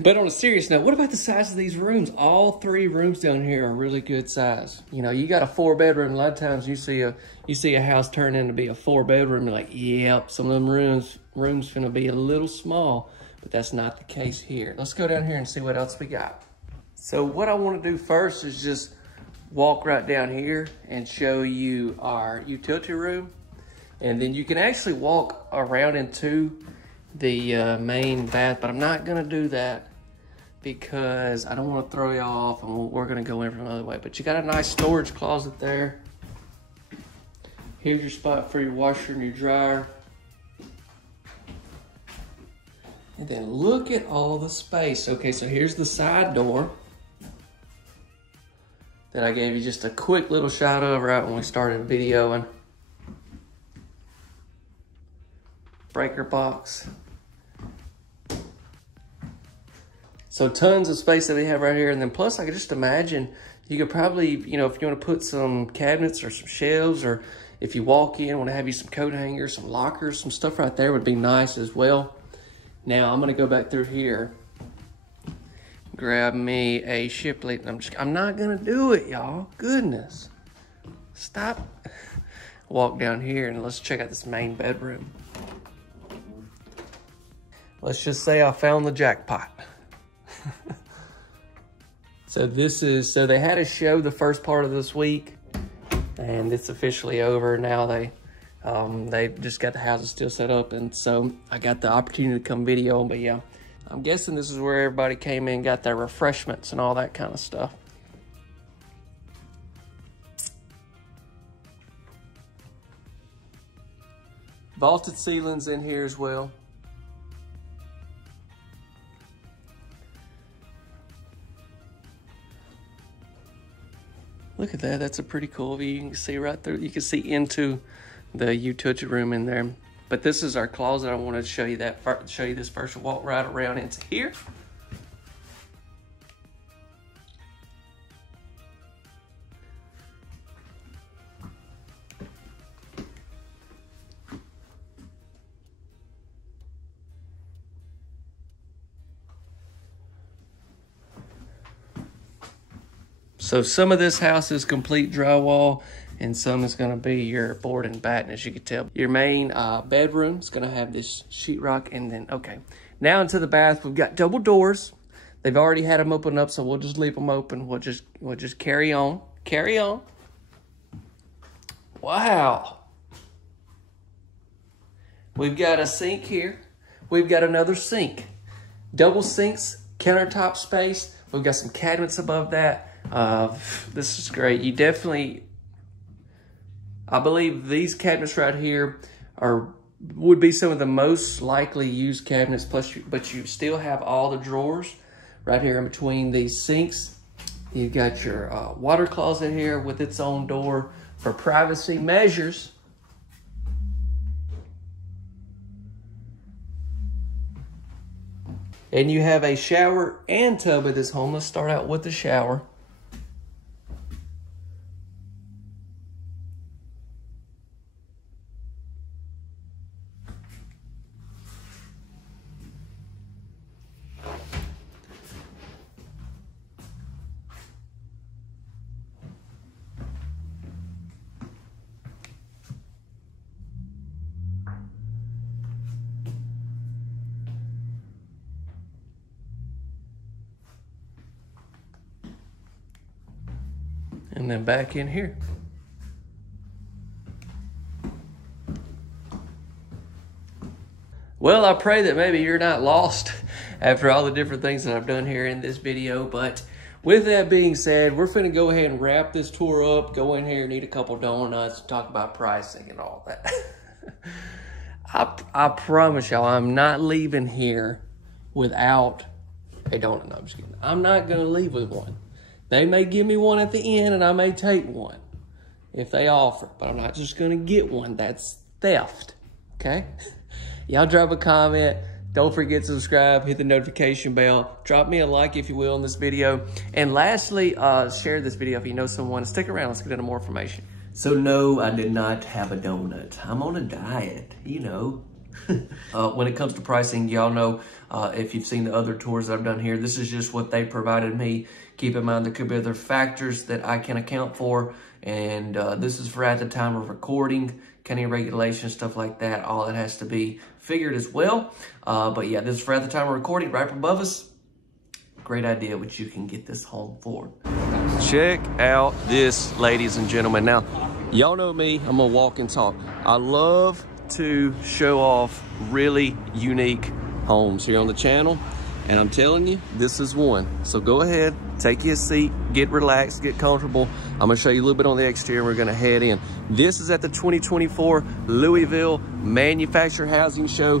But on a serious note, what about the size of these rooms? All 3 rooms down here are really good size. You got a 4-bedroom. A lot of times you see a house turn into be a 4-bedroom. You're like, yep, some of them rooms gonna be a little small, but that's not the case here. Let's go down here and see what else we got. So what I want to do first is just walk right down here and show you our utility room, and then you can actually walk around into the main bath, but I'm not gonna do that because I don't want to throw you off, and we're gonna go in from another way. But you got a nice storage closet there. Here's your spot for your washer and your dryer. And then look at all the space. Okay, so here's the side door. that I gave you just a quick little shot of right when we started videoing. Breaker box. So tons of space that we have right here. And then plus I could just imagine you could probably, you know, if you want to put some cabinets or some shelves, or if you walk in, want to have you some coat hangers, some lockers, some stuff right there would be nice as well. Now I'm going to go back through here, grab me a Shipley. I'm not going to do it, y'all. Goodness. Stop. Walk down here and let's check out this main bedroom. Let's just say I found the jackpot. So they had a show the first part of this week, and it's officially over. Now they just got the houses still set up, and so I got the opportunity to come video. But yeah, I'm guessing this is where everybody came in, got their refreshments and all that kind of stuff. Vaulted ceilings in here as well. Look at that, that's a pretty cool view. You can see right through, you can see into the utility room in there. But this is our closet. I wanted to show you that, show you this first. Walk right around into here. So some of this house is complete drywall, and some is gonna be your board and batten, as you can tell. Your main bedroom is gonna have this sheetrock, and then, okay. Now into the bath, we've got double doors. They've already had them open up, so we'll just leave them open. We'll just carry on. Carry on. Wow. We've got a sink here. We've got another sink. Double sinks, countertop space. We've got some cabinets above that. This is great. You definitely, I believe these cabinets right here would be some of the most likely used cabinets, but you still have all the drawers right here in between these sinks. You've got your water closet here with its own door for privacy measures. And you have a shower and tub at this home. Let's start out with the shower. And then back in here. Well, I pray that maybe you're not lost after all the different things that I've done here in this video. But with that being said, we're finna go ahead and wrap this tour up, go in here and eat a couple donuts, talk about pricing and all that. I promise y'all, I'm not leaving here without a donut. No, I'm just kidding. I'm not gonna leave with one. They may give me one at the end and I may take one if they offer, but I'm not just gonna get one. That's theft, okay? Y'all drop a comment. Don't forget to subscribe, hit the notification bell. Drop me a like if you will on this video. And lastly, share this video if you know someone. Stick around, let's get into more information. So no, I did not have a donut. I'm on a diet, you know. When it comes to pricing, y'all know, if you've seen the other tours that I've done here, this is just what they provided me. Keep in mind there could be other factors that I can account for, and this is for at the time of recording, county regulations, stuff like that. All that has to be figured as well. But yeah, this is for at the time of recording. Right above us, great idea what you can get this home for. Check out this, ladies and gentlemen. Now, y'all know me, I'm gonna walk and talk. I love to show off really unique homes here on the channel, and I'm telling you, this is one. So go ahead, take you a seat, get relaxed, get comfortable. I'm gonna show you a little bit on the exterior. We're gonna head in. This is at the 2024 Louisville Manufactured Housing Show.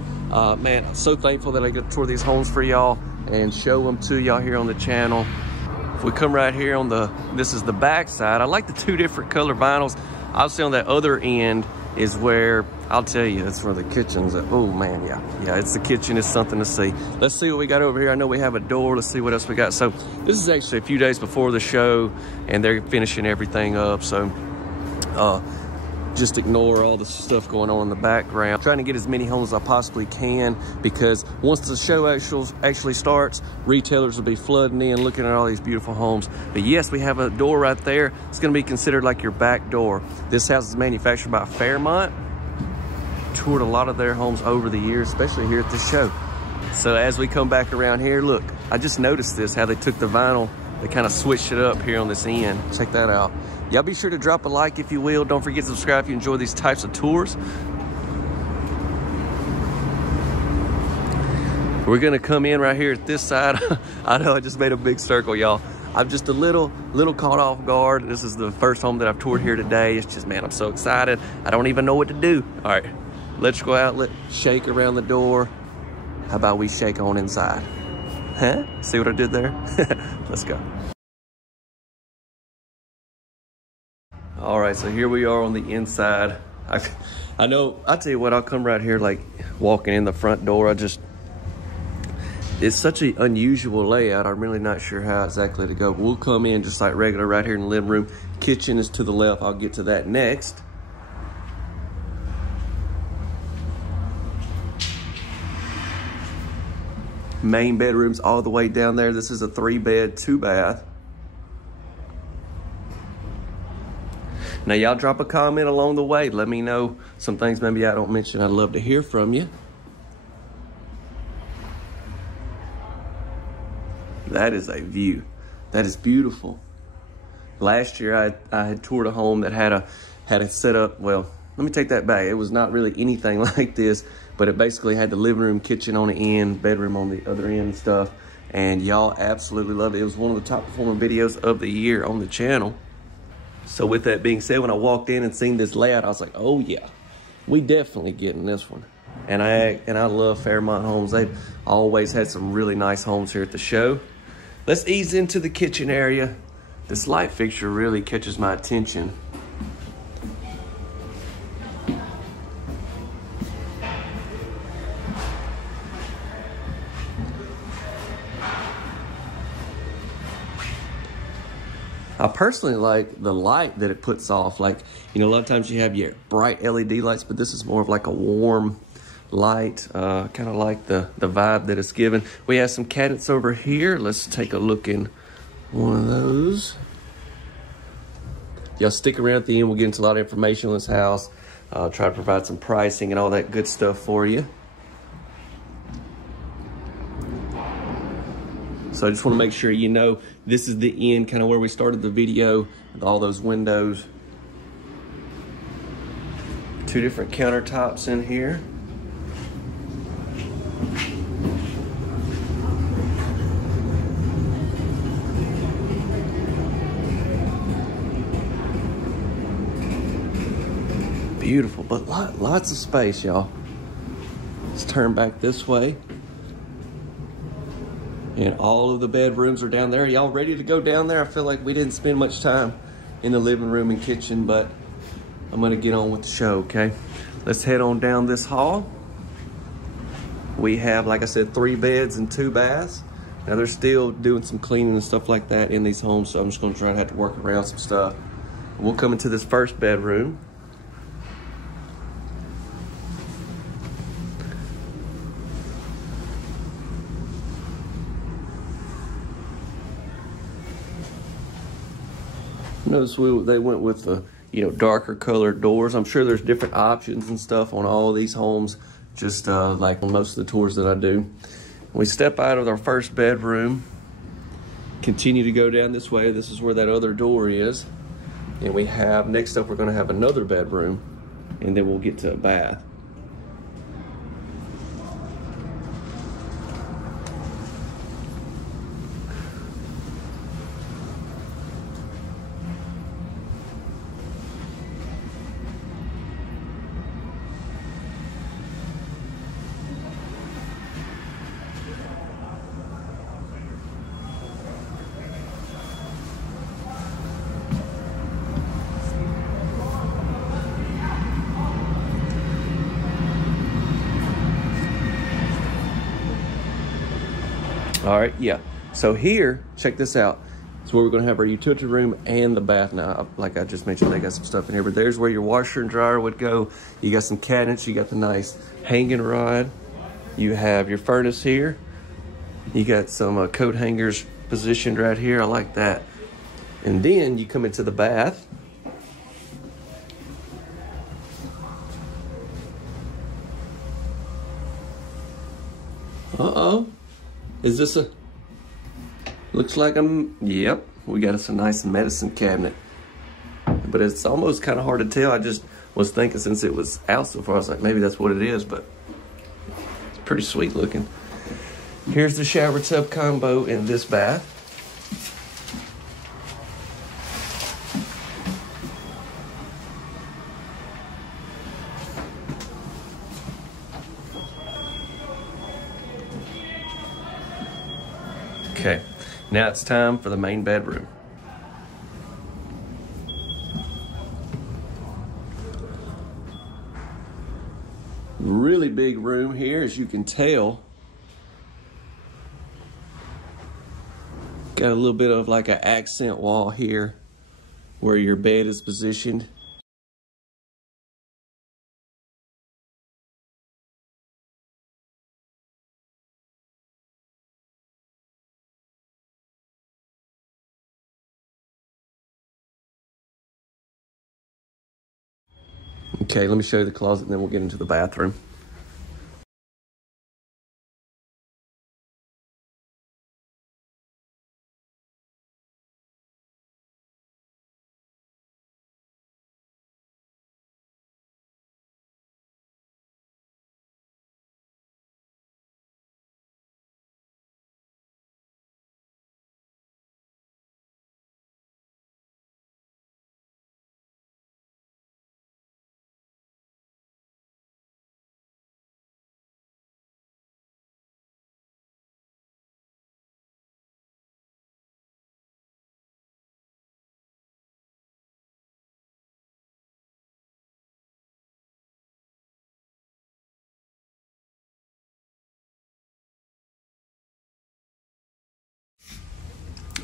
Man, I'm so thankful that I get to tour these homes for y'all and show them to y'all here on the channel. we come right here on this is the back side. I like the two different color vinyls. Obviously on that other end is where, I'll tell you, that's where the kitchen's at. Oh man, yeah, it's the kitchen. It's something to see. Let's see what we got over here. I know we have a door. Let's see what else we got. So this is actually a few days before the show, and they're finishing everything up. So just ignore all the stuff going on in the background. Trying to get as many homes as I possibly can, because once the show actually starts, retailers will be flooding in looking at all these beautiful homes. But yes, we have a door right there. It's going to be considered like your back door. This house is manufactured by Fairmont. Toured a lot of their homes over the years, especially here at the show. So as we come back around here, look, I just noticed this, how they took the vinyl, they kind of switched it up here on this end. Check that out. Y'all be sure to drop a like if you will. Don't forget to subscribe if you enjoy these types of tours. We're gonna come in right here at this side. I know I just made a big circle, y'all. I'm just a little caught off guard. This is the first home that I've toured here today. It's just, man, I'm so excited. I don't even know what to do. All right, let's go out, let's shake around the door. How about we shake on inside? Huh? See what I did there? Let's go. All right, so here we are on the inside. I know, I'll tell you what, I'll come right here, like walking in the front door. It's such an unusual layout. I'm really not sure how exactly to go. We'll come in just like regular right here in the living room. Kitchen is to the left. I'll get to that next. Main bedrooms all the way down there. This is a 3-bed, 2-bath. Now, y'all drop a comment along the way. Let me know some things maybe I don't mention. I'd love to hear from you. That is a view. That is beautiful. Last year, I had toured a home that had a setup. Well, let me take that back. It was not really anything like this, but it basically had the living room, kitchen on the end, bedroom on the other end and stuff. And y'all absolutely loved it. It was one of the top performing videos of the year on the channel. So with that being said, when I walked in and seen this layout, I was like, oh yeah, we definitely getting this one. And I love Fairmont homes. They've always had some really nice homes here at the show. Let's ease into the kitchen area. This light fixture really catches my attention. I personally like the light that it puts off. Like, you know, a lot of times you have your bright LED lights, but this is more of like a warm light, kind of like the vibe that it's given. We have some cabinets over here. Let's take a look in one of those. Y'all stick around at the end. We'll get into a lot of information on this house. Try to provide some pricing and all that good stuff for you. So I just want to make sure you know this is the end, kind of where we started the video with all those windows. 2 different countertops in here. Beautiful, but lots of space, y'all. Let's turn back this way. And all of the bedrooms are down there. Y'all ready to go down there? I feel like we didn't spend much time in the living room and kitchen, but I'm gonna get on with the show, okay? Let's head on down this hall. We have, like I said, 3 beds and 2 baths. Now they're still doing some cleaning and stuff like that in these homes, so I'm just gonna try to have to work around some stuff. We'll come into this first bedroom. Notice they went with the, you know, darker colored doors. I'm sure there's different options and stuff on all of these homes, just like on most of the tours that I do. We step out of our first bedroom, continue to go down this way. This is where that other door is. And we have, next up, we're gonna have another bedroom, and then we'll get to a bath. All right, yeah. So here, check this out. It's where we're gonna have our utility room and the bath. Now, like I just mentioned, they got some stuff in here, but there's where your washer and dryer would go. You got some cabinets, you got the nice hanging rod. You have your furnace here. You got some coat hangers positioned right here. I like that. And then you come into the bath. Uh-oh. Is this a... Looks like yep, we got us a nice medicine cabinet. But it's almost kind of hard to tell. I just was thinking since it was out so far, I was like, maybe that's what it is, but it's pretty sweet looking. Here's the shower tub combo in this bath. Okay, now it's time for the main bedroom. Really big room here, as you can tell. Got a little bit of like an accent wall here where your bed is positioned. Okay, let me show you the closet and then we'll get into the bathroom.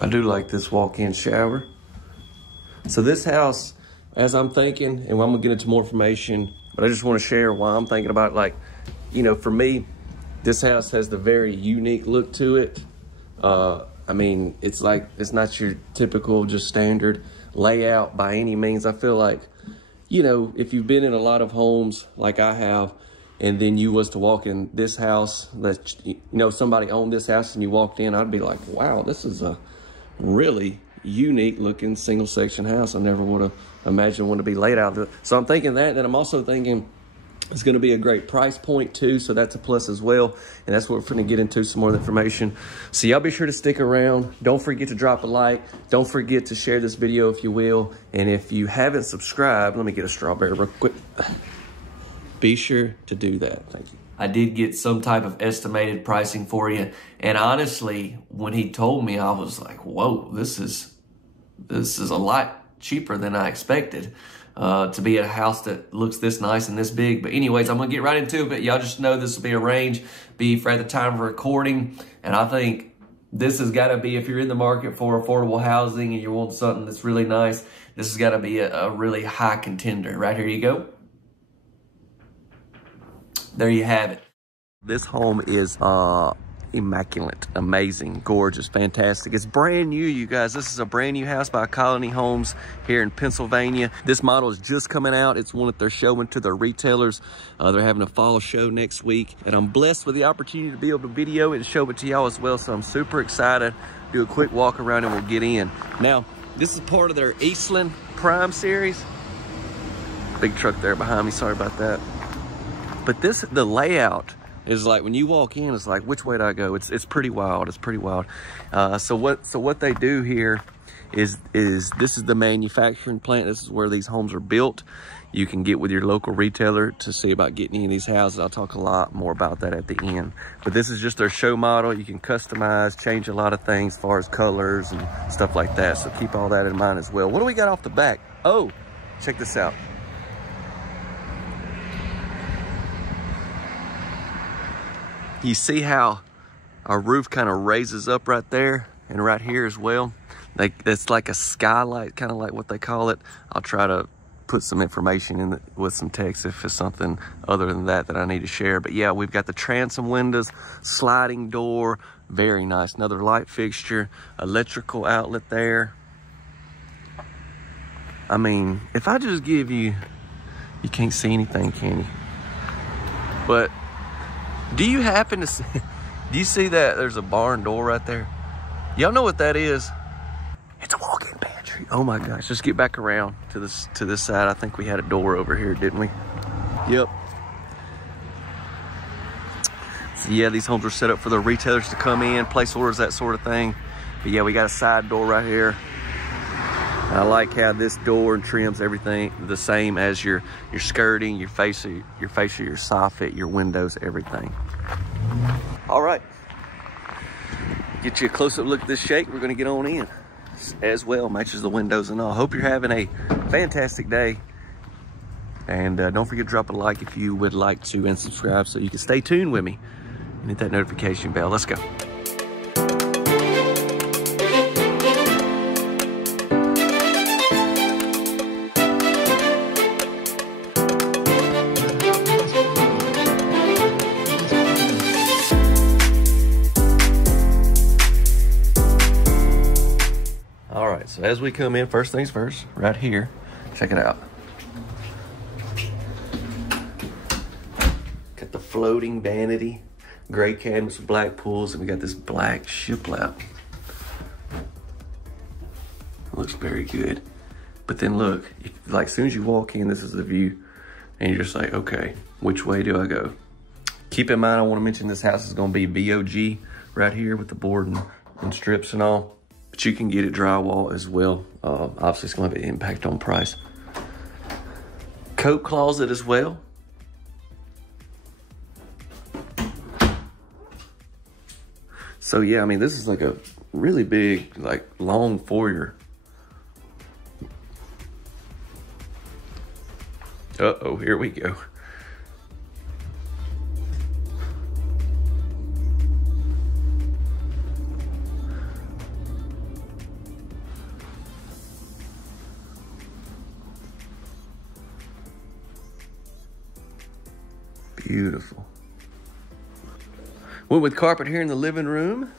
I do like this walk-in shower. So this house, as I'm thinking, and I'm gonna get into more information, but I just wanna share why I'm thinking about, like, you know, for me, this house has the very unique look to it. I mean, it's like, it's not your typical just standard layout by any means. I feel like, you know, if you've been in a lot of homes like I have, and then you was to walk in this house, that, you know, somebody owned this house and you walked in, I'd be like, wow, this is a really unique looking single section house. I never would have imagined one to be laid out. So I'm thinking that, then I'm also thinking it's going to be a great price point too, so that's a plus as well. And that's what we're going to get into, some more information. So y'all be sure to stick around. Don't forget to drop a like. Don't forget to share this video if you will. And if you haven't subscribed, let me get a strawberry real quick. Be sure to do that. Thank you. I did get some type of estimated pricing for you. And honestly, when he told me, I was like, whoa, this is a lot cheaper than I expected to be at a house that looks this nice and this big. But anyways, I'm gonna get right into it. But y'all just know this will be a range, be for at the time of recording. And I think this has gotta be, if you're in the market for affordable housing and you want something that's really nice, this has gotta be a really high contender. Right, here you go. There you have it. This home is immaculate, amazing, gorgeous, fantastic. It's brand new, you guys. This is a brand new house by Colony Homes here in Pennsylvania. This model is just coming out. It's one that they're showing to their retailers. They're having a fall show next week, and I'm blessed with the opportunity to be able to video it and show it to y'all as well. So I'm super excited. Do a quick walk around and we'll get in. Now, this is part of their Eastland Prime series. Big truck there behind me, sorry about that. But the layout is like, when you walk in, it's like, which way do I go? It's pretty wild. It's pretty wild. So what they do here is this is the manufacturing plant. This is where these homes are built. You can get with your local retailer to see about getting any of these houses. I'll talk a lot more about that at the end. But this is just their show model. You can customize, change a lot of things as far as colors and stuff like that. So keep all that in mind as well. What do we got off the back? Oh, check this out. You see how Our roof kind of raises up right there and right here as well. It's like a skylight, kind of like what they call it. I'll try to put some information in with some text if it's something other than that I need to share. But yeah, we've got the transom windows, sliding door, very nice. Another light fixture, electrical outlet there. I mean, if I just give you, you can't see anything, can you? But do you happen to see, do you see that there's a barn door right there? Y'all know what that is? It's a walk-in pantry. Oh my gosh, let's get back around to this side. I think we had a door over here, didn't we? Yep. So yeah, these homes are set up for the retailers to come in, place orders, that sort of thing. But yeah, we got a side door right here. I like how this door trims everything the same as your skirting, your fascia, your soffit, your windows, everything. All right, get you a close-up look at this shake. We're gonna get on in as well, matches the windows and all. Hope you're having a fantastic day. And don't forget to drop a like if you would like to, and subscribe so you can stay tuned with me and hit that notification bell. Let's go. So as we come in, first things first, right here, check it out. Got the floating vanity, gray cabinets with black pulls, and we got this black shiplap. Looks very good. But then look, like as soon as you walk in, this is the view, and you're just like, okay, which way do I go? Keep in mind, I want to mention this house is going to be VOG right here with the board and strips and all. But you can get it drywall as well. Obviously, it's going to have an impact on price. Coat closet as well. So yeah, I mean, this is like a really big, like long foyer. Uh-oh, here we go. Beautiful. Went with carpet here in the living room.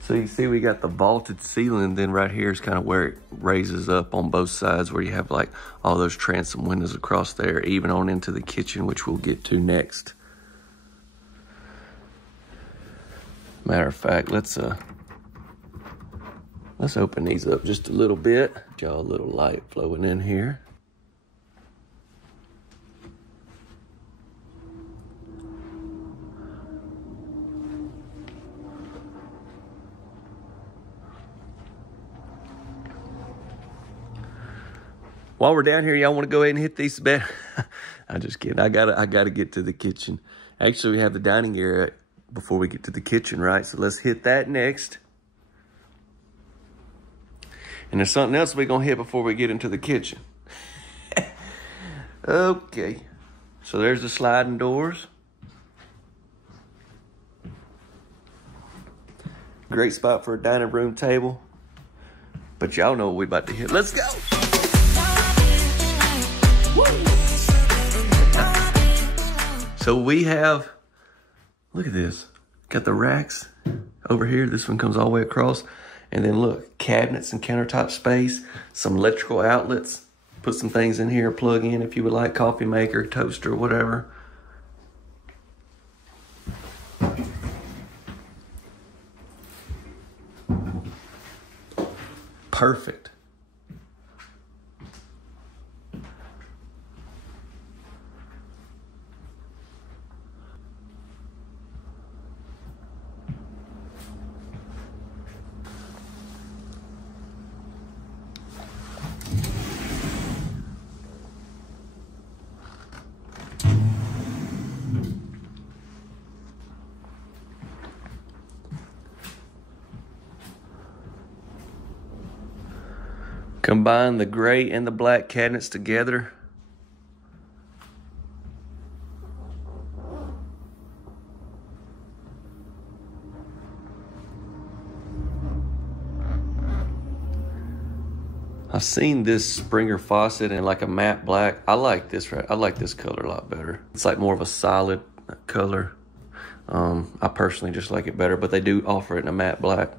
So you see we got the vaulted ceiling, then right here is kind of where it raises up on both sides, where you have like all those transom windows across there, even on into the kitchen, which we'll get to next. Matter of fact, let's open these up just a little bit. Got a little light flowing in here. While we're down here, y'all want to go ahead and hit these bed? I'm just kidding. I gotta get to the kitchen. Actually, we have the dining area before we get to the kitchen, right? So let's hit that next. And there's something else we're gonna hit before we get into the kitchen. Okay, so there's the sliding doors. Great spot for a dining room table. But y'all know what we're about to hit. Let's go. So we have, look at this. Got the racks over here. This one comes all the way across. And then look, cabinets and countertop space, some electrical outlets. Put some things in here, plug in if you would like, coffee maker, toaster, whatever. Perfect. Combine the gray and the black cabinets together. I've seen this Springer faucet in like a matte black. I like this, right? I like this color a lot better. It's like more of a solid color. I personally just like it better, but they do offer it in a matte black.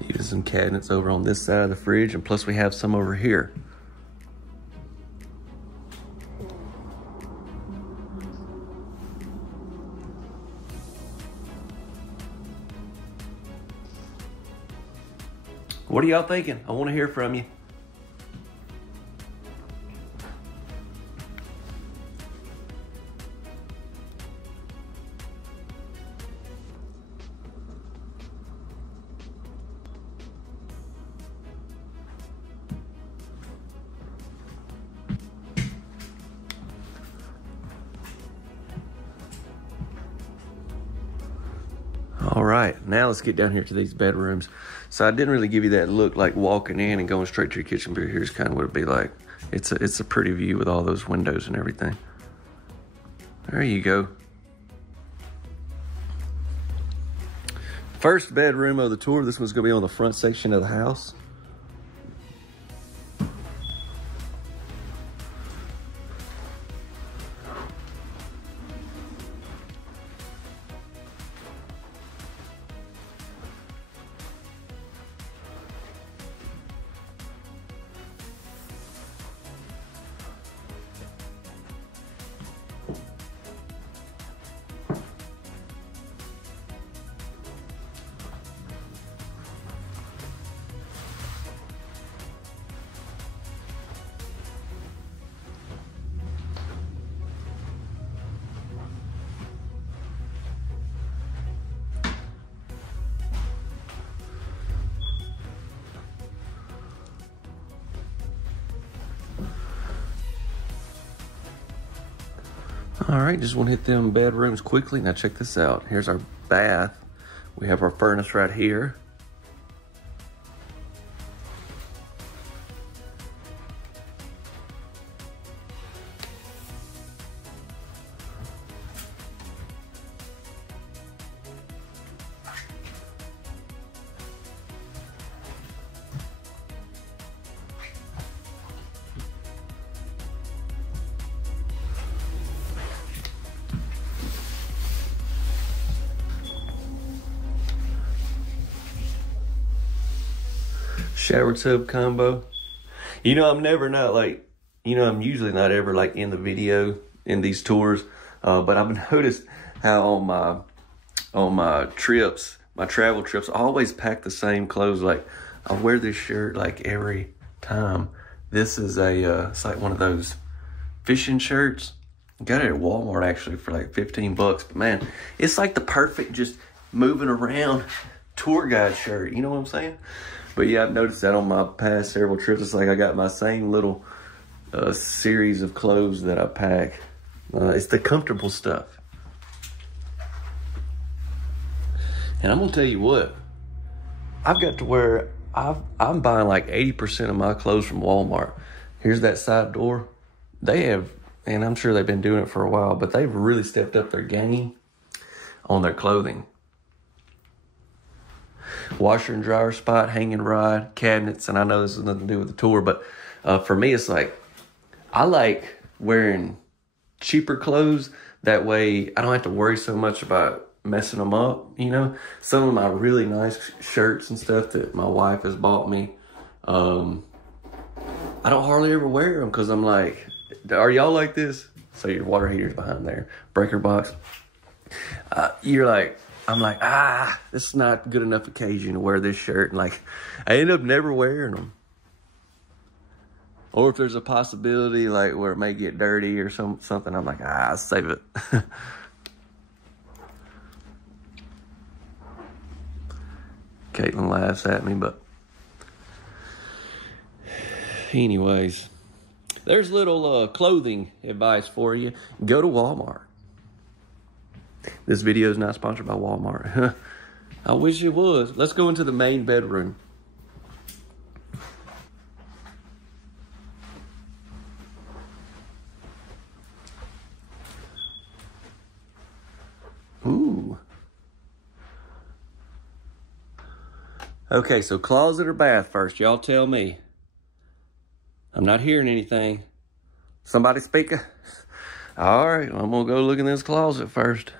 Even some cabinets over on this side of the fridge, and plus we have some over here. What are y'all thinking? I want to hear from you. All right, now let's get down here to these bedrooms. So I didn't really give you that look like walking in and going straight to your kitchen, but here's kind of what it'd be like. It's a pretty view with all those windows and everything. There you go. First bedroom of the tour. This one's gonna be on the front section of the house. All right, just want to hit them bedrooms quickly. Now check this out. Here's our bath. We have our furnace right here. Shower tub combo. You know, I'm never not like, you know, I'm usually not ever like in the video in these tours, but I've noticed how on my trips, my travel trips, I always pack the same clothes. Like I wear this shirt like every time. This is it's like one of those fishing shirts. Got it at Walmart actually for like 15 bucks, but man, it's like the perfect just moving around tour guide shirt. You know what I'm saying? But yeah, I've noticed that on my past several trips. It's like I got my same little series of clothes that I pack. It's the comfortable stuff. And I'm gonna tell you what, I've got to where I'm buying like 80% of my clothes from Walmart. Here's that side door. They have, and I'm sure they've been doing it for a while, but they've really stepped up their game on their clothing. Washer and dryer spot, hanging rod, cabinets, and I know this has nothing to do with the tour, but for me, it's like, I like wearing cheaper clothes. That way, I don't have to worry so much about messing them up, you know? Some of my really nice shirts and stuff that my wife has bought me, I don't hardly ever wear them because I'm like, are y'all like this? So your water heater's behind there. Breaker box. I'm like, this is not good enough occasion to wear this shirt. And like, I end up never wearing them. Or if there's a possibility like where it may get dirty or something, I'm like, I'll save it. Caitlin laughs at me, but anyways, there's little clothing advice for you. Go to Walmart. This video is not sponsored by Walmart. I wish it was. Let's go into the main bedroom. Ooh. Okay, so closet or bath first? Y'all tell me. I'm not hearing anything. Somebody speaking? All right, I'm gonna go look in this closet first.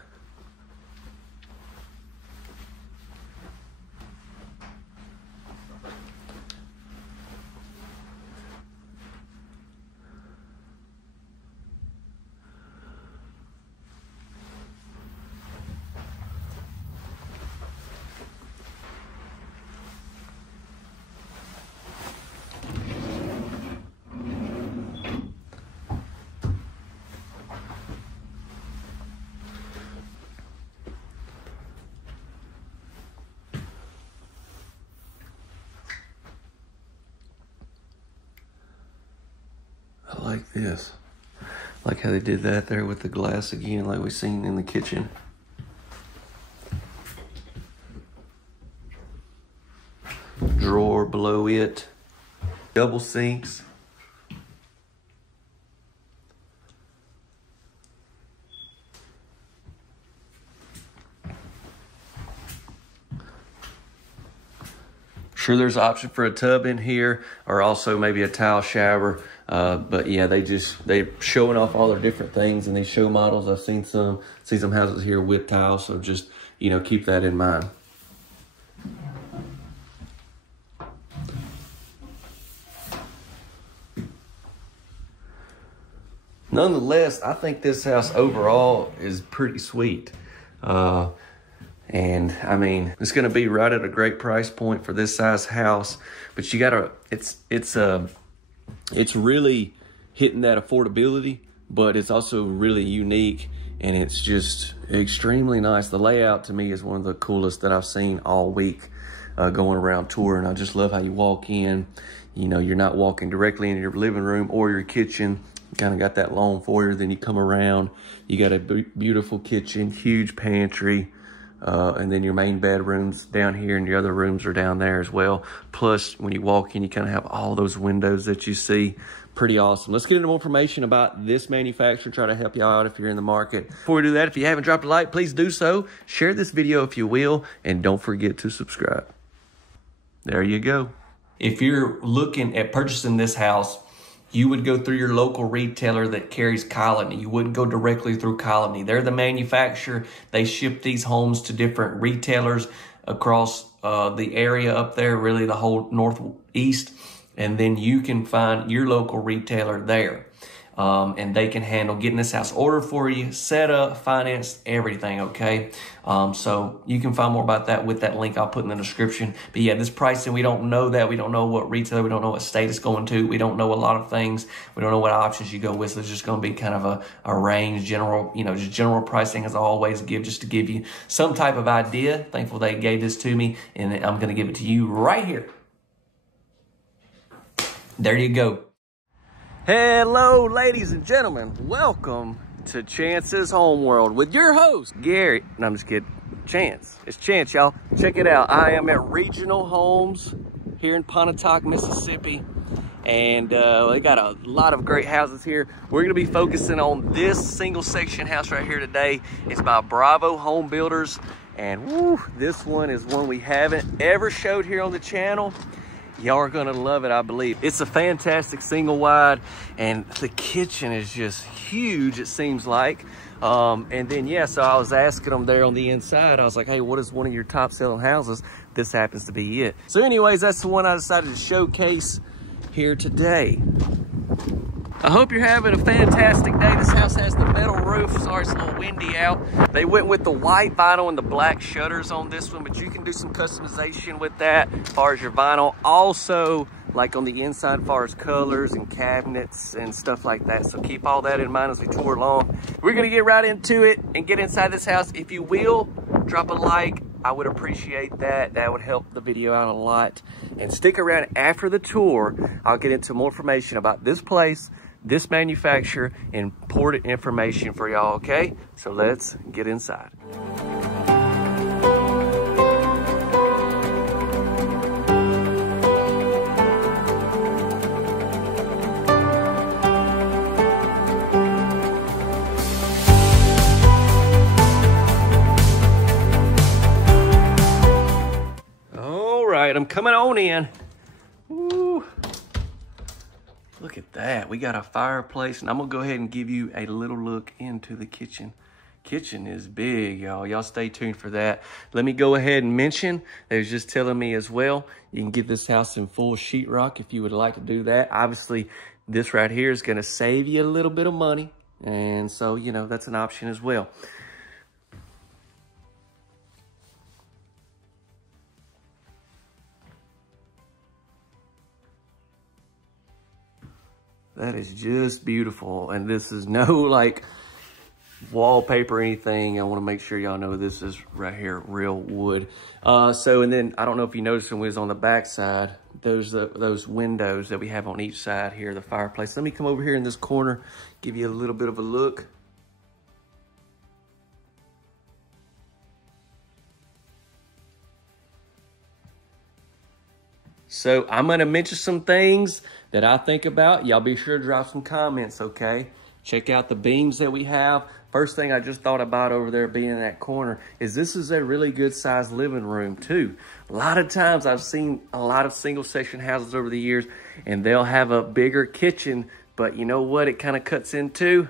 I like this. I like how they did that there with the glass again, like we seen in the kitchen. Drawer below it. Double sinks. Sure, there's an option for a tub in here, or also maybe a tile shower. But yeah, they're showing off all their different things in these show models. I've seen some houses here with tiles, so just, you know, keep that in mind. Nonetheless, I think this house overall is pretty sweet. And I mean, it's going to be right at a great price point for this size house, but you gotta, it's really hitting that affordability, but it's also really unique, and it's just extremely nice. The layout to me is one of the coolest that I've seen all week going around touring. I just love how you walk in, you know, you're not walking directly into your living room or your kitchen. You kind of got that long foyer, then you come around, you got a beautiful kitchen, huge pantry, and then your main bedrooms down here, and your other rooms are down there as well. Plus, when you walk in, you kind of have all those windows that you see. Pretty awesome. Let's get into more information about this manufacturer, try to help you out if you're in the market. Before we do that, if you haven't dropped a like, please do so. Share this video if you will, and don't forget to subscribe. There you go. If you're looking at purchasing this house, you would go through your local retailer that carries Colony. You wouldn't go directly through Colony. They're the manufacturer. They ship these homes to different retailers across the area up there, really the whole Northeast. And then you can find your local retailer there. And they can handle getting this house ordered for you, set up, financed, everything, okay? So you can find more about that with that link I'll put in the description. But yeah, this pricing, we don't know that. We don't know what retailer, we don't know what state it's going to. We don't know a lot of things. We don't know what options you go with. So it's just going to be kind of a range, general, you know, just general pricing as I always give, just to give you some type of idea. Thankful they gave this to me, and I'm going to give it to you right here. There you go. Hello, ladies and gentlemen. Welcome to Chance's Homeworld with your host, Gary. No, I'm just kidding. Chance. It's Chance, y'all. Check it out. I am at Regional Homes here in Pontotoc, Mississippi. And they got a lot of great houses here. We're going to be focusing on this single section house right here today. It's by Bravo Home Builders. And woo, this one is one we haven't ever showed here on the channel. Y'all are gonna love it, I believe. It's a fantastic single wide, and the kitchen is just huge, it seems like. And then, yeah, so I was asking them there on the inside, I was like, hey, what is one of your top selling houses? This happens to be it. So anyways, that's the one I decided to showcase here today. I hope you're having a fantastic day. This house has the metal roof. Sorry, it's a little windy out. They went with the white vinyl and the black shutters on this one, but you can do some customization with that as far as your vinyl. Also, like on the inside, as far as colors and cabinets and stuff like that. So keep all that in mind as we tour along. We're gonna get right into it and get inside this house. If you will, drop a like. I would appreciate that. That would help the video out a lot. And stick around after the tour. I'll get into more information about this place, this manufacturer, and important information for y'all, okay? So let's get inside. All right, I'm coming on in. Woo. Look at that. We got a fireplace, and I'm gonna go ahead and give you a little look into the kitchen. Kitchen is big, y'all. Y'all stay tuned for that. Let me go ahead and mention, they was just telling me as well, you can get this house in full sheetrock if you would like to do that. Obviously, this right here is gonna save you a little bit of money. And so, you know, that's an option as well. That is just beautiful. And this is no like wallpaper or anything. I want to make sure y'all know this is right here, real wood. And then I don't know if you noticed when we was on the back side, those windows that we have on each side here, the fireplace. Let me come over here in this corner, give you a little bit of a look. So I'm going to mention some things that I think about. Y'all be sure to drop some comments, okay? Check out the beams that we have. First thing I just thought about over there being in that corner is this is a really good sized living room too. A lot of times I've seen a lot of single section houses over the years and they'll have a bigger kitchen, but you know what it kind of cuts into?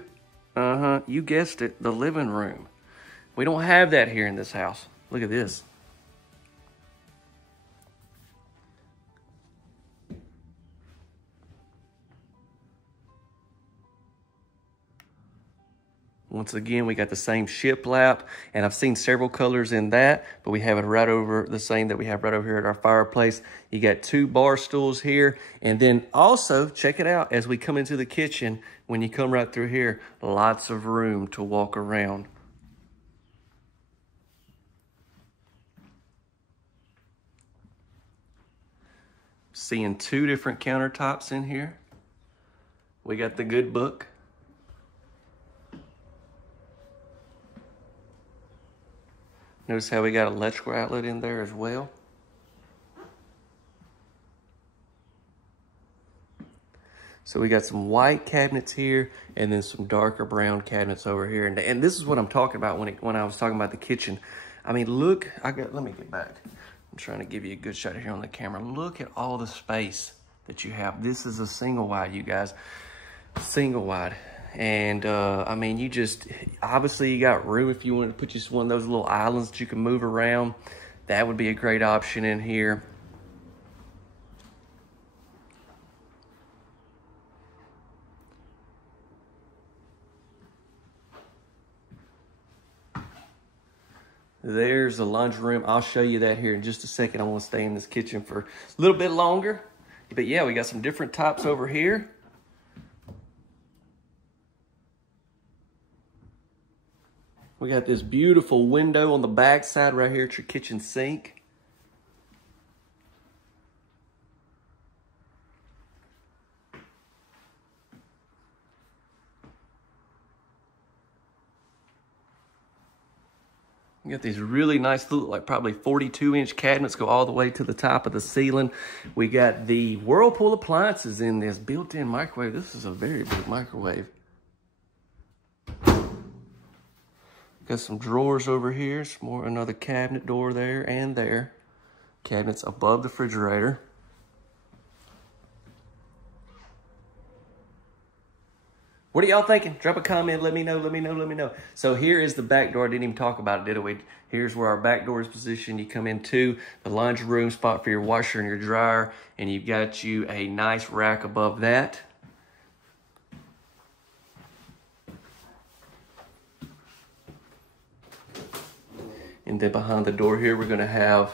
You guessed it, the living room. We don't have that here in this house. Look at this. Once again, we got the same shiplap, and I've seen several colors in that, but we have it right over the same that we have right over here at our fireplace. You got 2 bar stools here, and then also, check it out, as we come into the kitchen, when you come right through here, lots of room to walk around. Seeing 2 different countertops in here. We got the good book. Notice how we got an electrical outlet in there as well. So we got some white cabinets here and then some darker brown cabinets over here. And this is what I'm talking about when I was talking about the kitchen. I mean, look, let me get back. I'm trying to give you a good shot here on the camera. Look at all the space that you have. This is a single wide, you guys, single wide. And I mean, you just, obviously you got room if you wanted to put just one of those little islands that you can move around. That would be a great option in here. There's the laundry room. I'll show you that here in just a second. I want to stay in this kitchen for a little bit longer. But yeah, we got some different types over here. We got this beautiful window on the back side right here at your kitchen sink. You got these really nice, look like probably 42-inch cabinets go all the way to the top of the ceiling. We got the Whirlpool appliances in this built-in microwave. This is a very big microwave. Got some drawers over here. Some more, another cabinet door there and there. Cabinets above the refrigerator. What are y'all thinking? Drop a comment. Let me know. So here is the back door. I didn't even talk about it, did we? Here's where our back door is positioned. You come into the laundry room spot for your washer and your dryer, and you've got you a nice rack above that. And then behind the door here, we're gonna have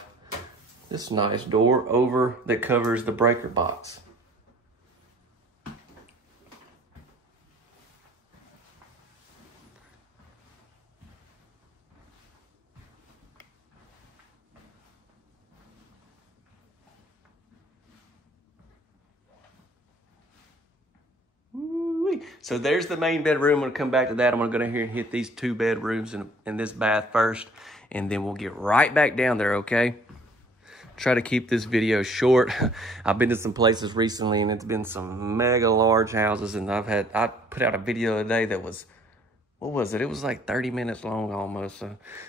this nice door over that covers the breaker box. So there's the main bedroom. I'm gonna come back to that. I'm gonna go down here and hit these 2 bedrooms and this bath first, and then we'll get right back down there, okay? Try to keep this video short. I've been to some places recently and it's been some mega large houses, and I put out a video today that was, what was it? It was like 30 minutes long almost.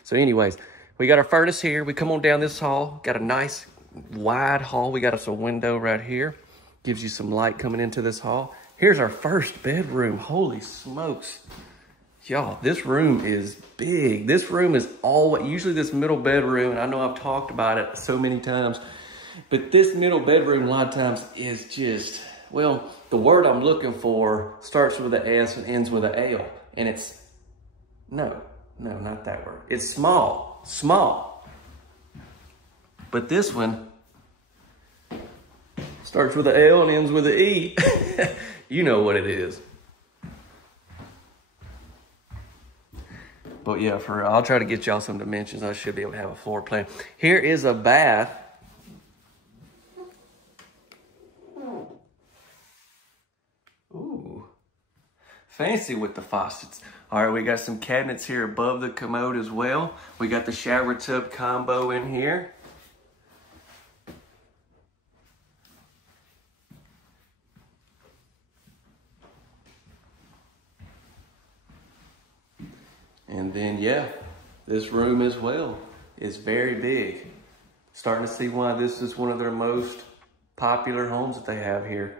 So anyways, we got our furnace here. We come on down this hall, got a nice wide hall. We got us a window right here. Gives you some light coming into this hall. Here's our first bedroom. Holy smokes. Y'all, this room is big. This room is usually this middle bedroom, and I know I've talked about it so many times, but this middle bedroom a lot of times is just, well, the word I'm looking for starts with an S and ends with an L, and it's, no, not that word. It's small. But this one starts with an L and ends with an E. You know what it is. But yeah, I'll try to get y'all some dimensions. I should be able to have a floor plan. Here is a bath. Ooh, fancy with the faucets. All right, we got some cabinets here above the commode as well. We got the shower tub combo in here. And then, yeah, this room as well is very big. Starting to see why this is one of their most popular homes that they have here.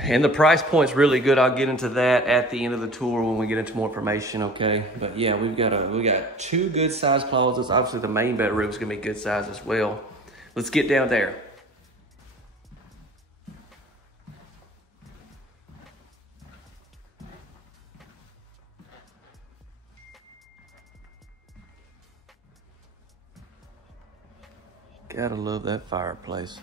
And the price point's really good. I'll get into that at the end of the tour when we get into more information, okay? But yeah, we got 2 good sized closets. Obviously, the main bedroom's gonna be good size as well. Let's get down there. Gotta love that fireplace.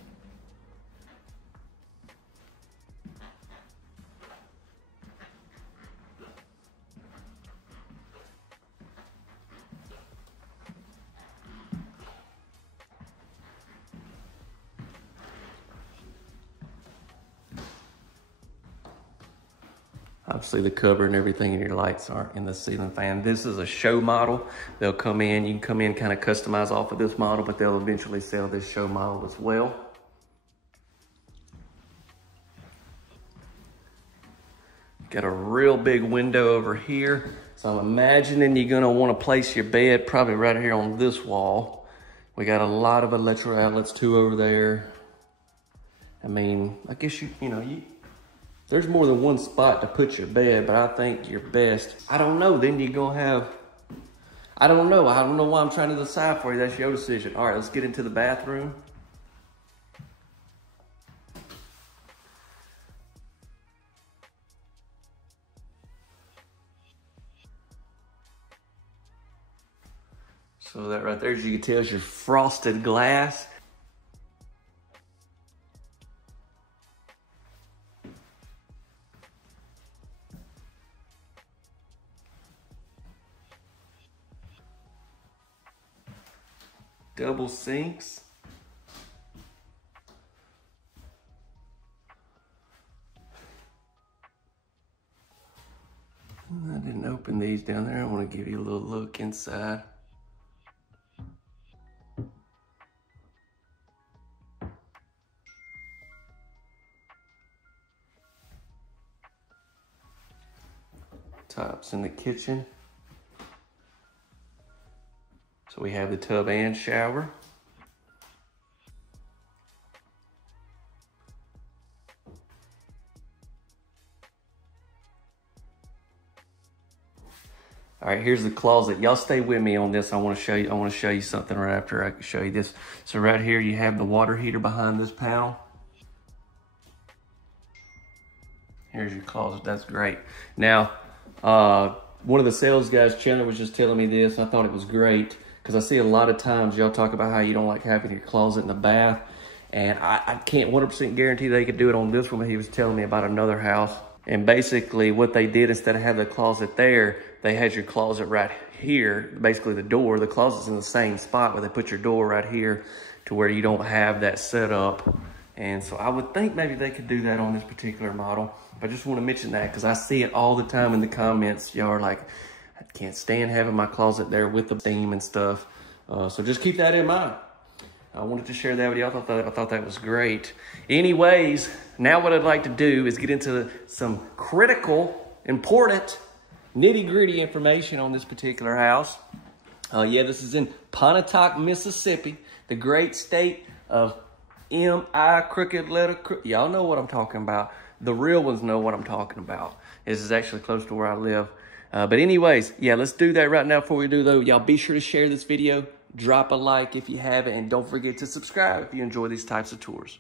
Obviously the cover and everything and your lights aren't in the ceiling fan. This is a show model. They'll come in, you can come in kind of customize off of this model, but they'll eventually sell this show model as well. Got a real big window over here. So I'm imagining you're gonna wanna place your bed probably right here on this wall. We got a lot of electrical outlets too over there. I mean, I guess there's more than one spot to put your bed, but I think your best, I don't know, then you're gonna have, I don't know why I'm trying to decide for you. That's your decision. All right, let's get into the bathroom. So that right there, as you can tell, is your frosted glass. Double sinks. I didn't open these down there. I want to give you a little look inside. Tops in the kitchen. So we have the tub and shower. All right, here's the closet. Y'all stay with me on this. I want to show you something right after I can show you this. So right here you have the water heater behind this panel. Here's your closet. That's great. Now, One of the sales guys, Chandler, was just telling me this. I thought it was great because I see a lot of times y'all talk about how you don't like having your closet in the bath. And I can't 100% guarantee they could do it on this one, but he was telling me about another house. And basically what they did, instead of having the closet there, they had your closet right here, basically the door. The closet's in the same spot, but they put your door right here to where you don't have that set up. And so I would think maybe they could do that on this particular model. But I just want to mention that because I see it all the time in the comments. Y'all are like, I can't stand having my closet there with the steam and stuff. So just keep that in mind. I wanted to share that with you. I thought that was great. Anyways, now what I'd like to do is get into some critical, important, nitty-gritty information on this particular house. Yeah, this is in Pontotoc, Mississippi, the great state of M.I. crooked letter. Y'all know what I'm talking about. The real ones know what I'm talking about. This is actually close to where I live. But anyways, yeah, let's do that right now. Before we do though, y'all be sure to share this video. Drop a like if you haven't, and don't forget to subscribe if you enjoy these types of tours.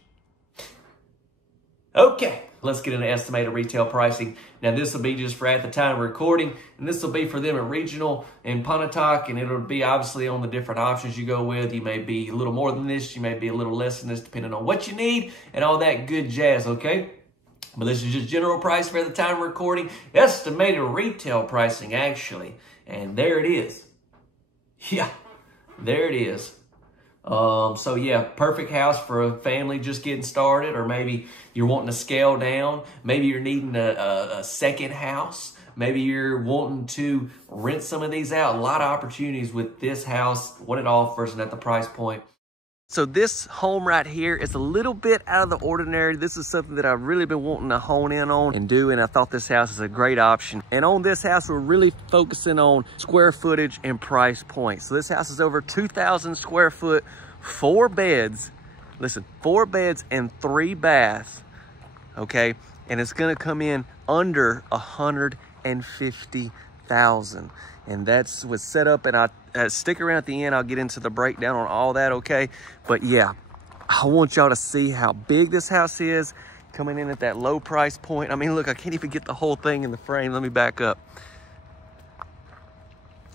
Okay, let's get into estimated retail pricing. Now this will be just for at the time of recording, and this will be for them at regional in Pontotoc, and it'll be obviously on the different options you go with. You may be a little more than this, you may be a little less than this, depending on what you need and all that good jazz, okay? But this is just general price for at the time of recording. Estimated retail pricing, actually, and there it is. Yeah. There it is. So yeah, perfect house for a family just getting started, or maybe you're wanting to scale down. Maybe you're needing a second house. Maybe you're wanting to rent some of these out. A lot of opportunities with this house, what it offers, and at the price point. So this home right here is a little bit out of the ordinary. This is something that I've really been wanting to hone in on and do, and I thought this house is a great option. And on this house, we're really focusing on square footage and price point. So this house is over 2,000 square foot, 4 beds. Listen, 4 beds and 3 baths, okay? And it's gonna come in under $150,000. And that's what's set up, and I stick around at the end. I'll get into the breakdown on all that, okay? But yeah, I want y'all to see how big this house is, coming in at that low price point. I mean, look, I can't even get the whole thing in the frame. Let me back up.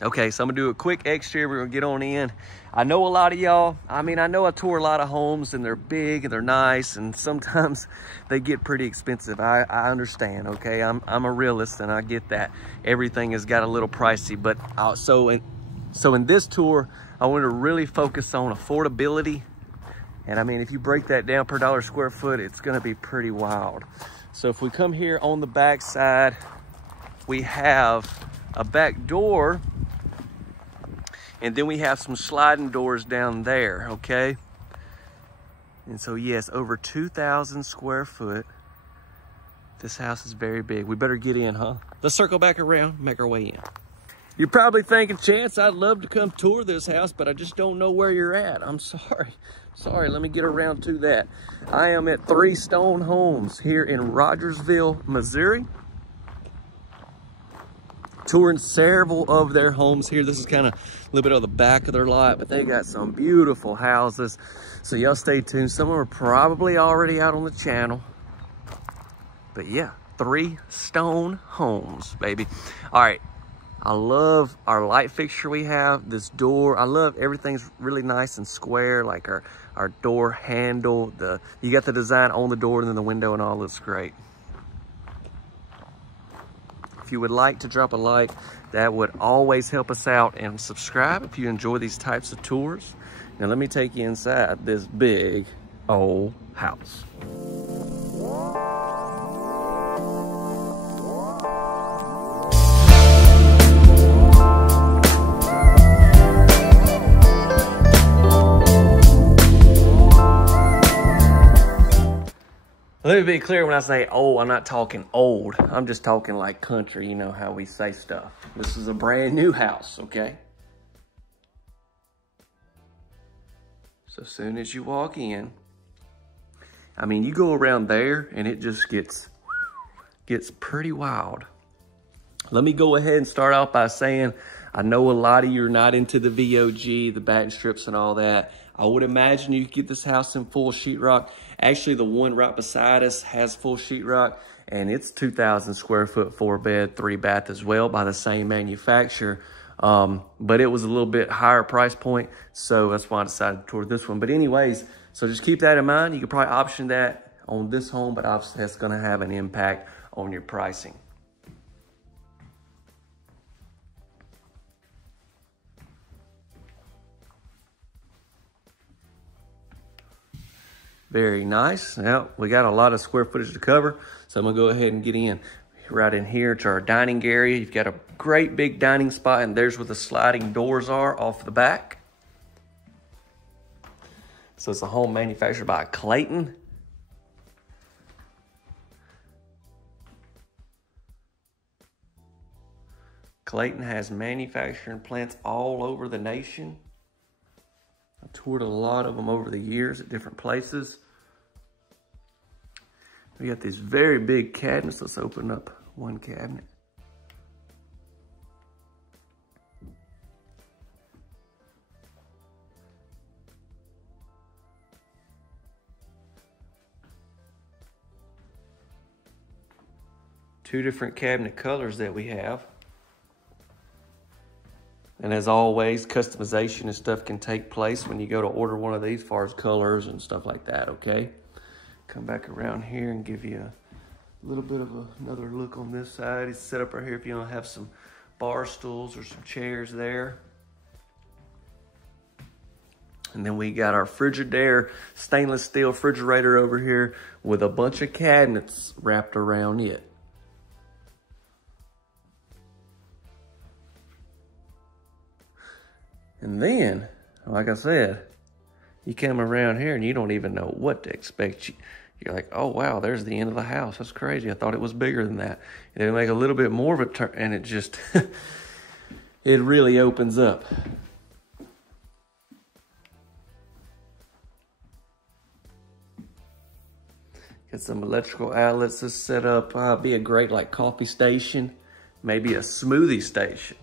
Okay, so I'm gonna do a quick exterior. We're gonna get on in. I know a lot of y'all, I mean, I know I tour a lot of homes and they're big and they're nice, and sometimes they get pretty expensive. I understand, okay? I'm a realist and I get that. Everything has got a little pricey, but so in this tour, I want to really focus on affordability. And I mean, if you break that down per dollar square foot, it's gonna be pretty wild. So if we come here on the back side, we have a back door, and then we have some sliding doors down there, okay? And so yes, over 2,000 square foot. This house is very big. We better get in, huh? Let's circle back around, make our way in. You're probably thinking, Chance, I'd love to come tour this house, but I just don't know where you're at. I'm sorry. Sorry, let me get around to that. I am at 3 Stone Homes here in Rogersville, Missouri. Touring several of their homes here. This is kind of a little bit of the back of their lot, but they got some beautiful houses. So y'all stay tuned. Some of them are probably already out on the channel. But yeah, 3 Stone Homes, baby. All right, I love our light fixture we have, this door. I love everything's really nice and square, like our door handle. You got the design on the door and then the window and all looks great. If you would like to drop a like, that would always help us out, and subscribe if you enjoy these types of tours. Now let me take you inside this big old house. Let me be clear, when I say old, I'm not talking old. I'm just talking like country, you know how we say stuff. This is a brand new house, okay? So as soon as you walk in, I mean, you go around there and it just gets pretty wild. Let me go ahead and start off by saying, I know a lot of you are not into the VOG, the batten strips and all that. I would imagine you could get this house in full sheetrock. Actually, the one right beside us has full sheetrock. and it's 2,000 square foot, 4-bed, 3-bath as well by the same manufacturer. But it was a little bit higher price point, so that's why I decided toward this one. But anyways, so just keep that in mind. You could probably option that on this home, but obviously that's gonna have an impact on your pricing. Very nice. Now, we got a lot of square footage to cover, so I'm gonna go ahead and get in. Right in here to our dining area. You've got a great big dining spot, and there's where the sliding doors are off the back. So it's a home manufactured by Clayton. Clayton has manufacturing plants all over the nation. I've toured a lot of them over the years at different places. We got these very big cabinets. Let's open up one cabinet. Two different cabinet colors that we have. And as always, customization and stuff can take place when you go to order one of these, as far as colors and stuff like that, okay? Come back around here and give you a little bit of another look on this side. It's set up right here if you want to have some bar stools or some chairs there. And then we got our Frigidaire stainless steel refrigerator over here with a bunch of cabinets wrapped around it. And then, like I said, you come around here and you don't even know what to expect. You're like, oh, wow, there's the end of the house. That's crazy. I thought it was bigger than that. And they make a little bit more of a turn, and it just, it really opens up. Got some electrical outlets. This set up, be a great like coffee station, maybe a smoothie station.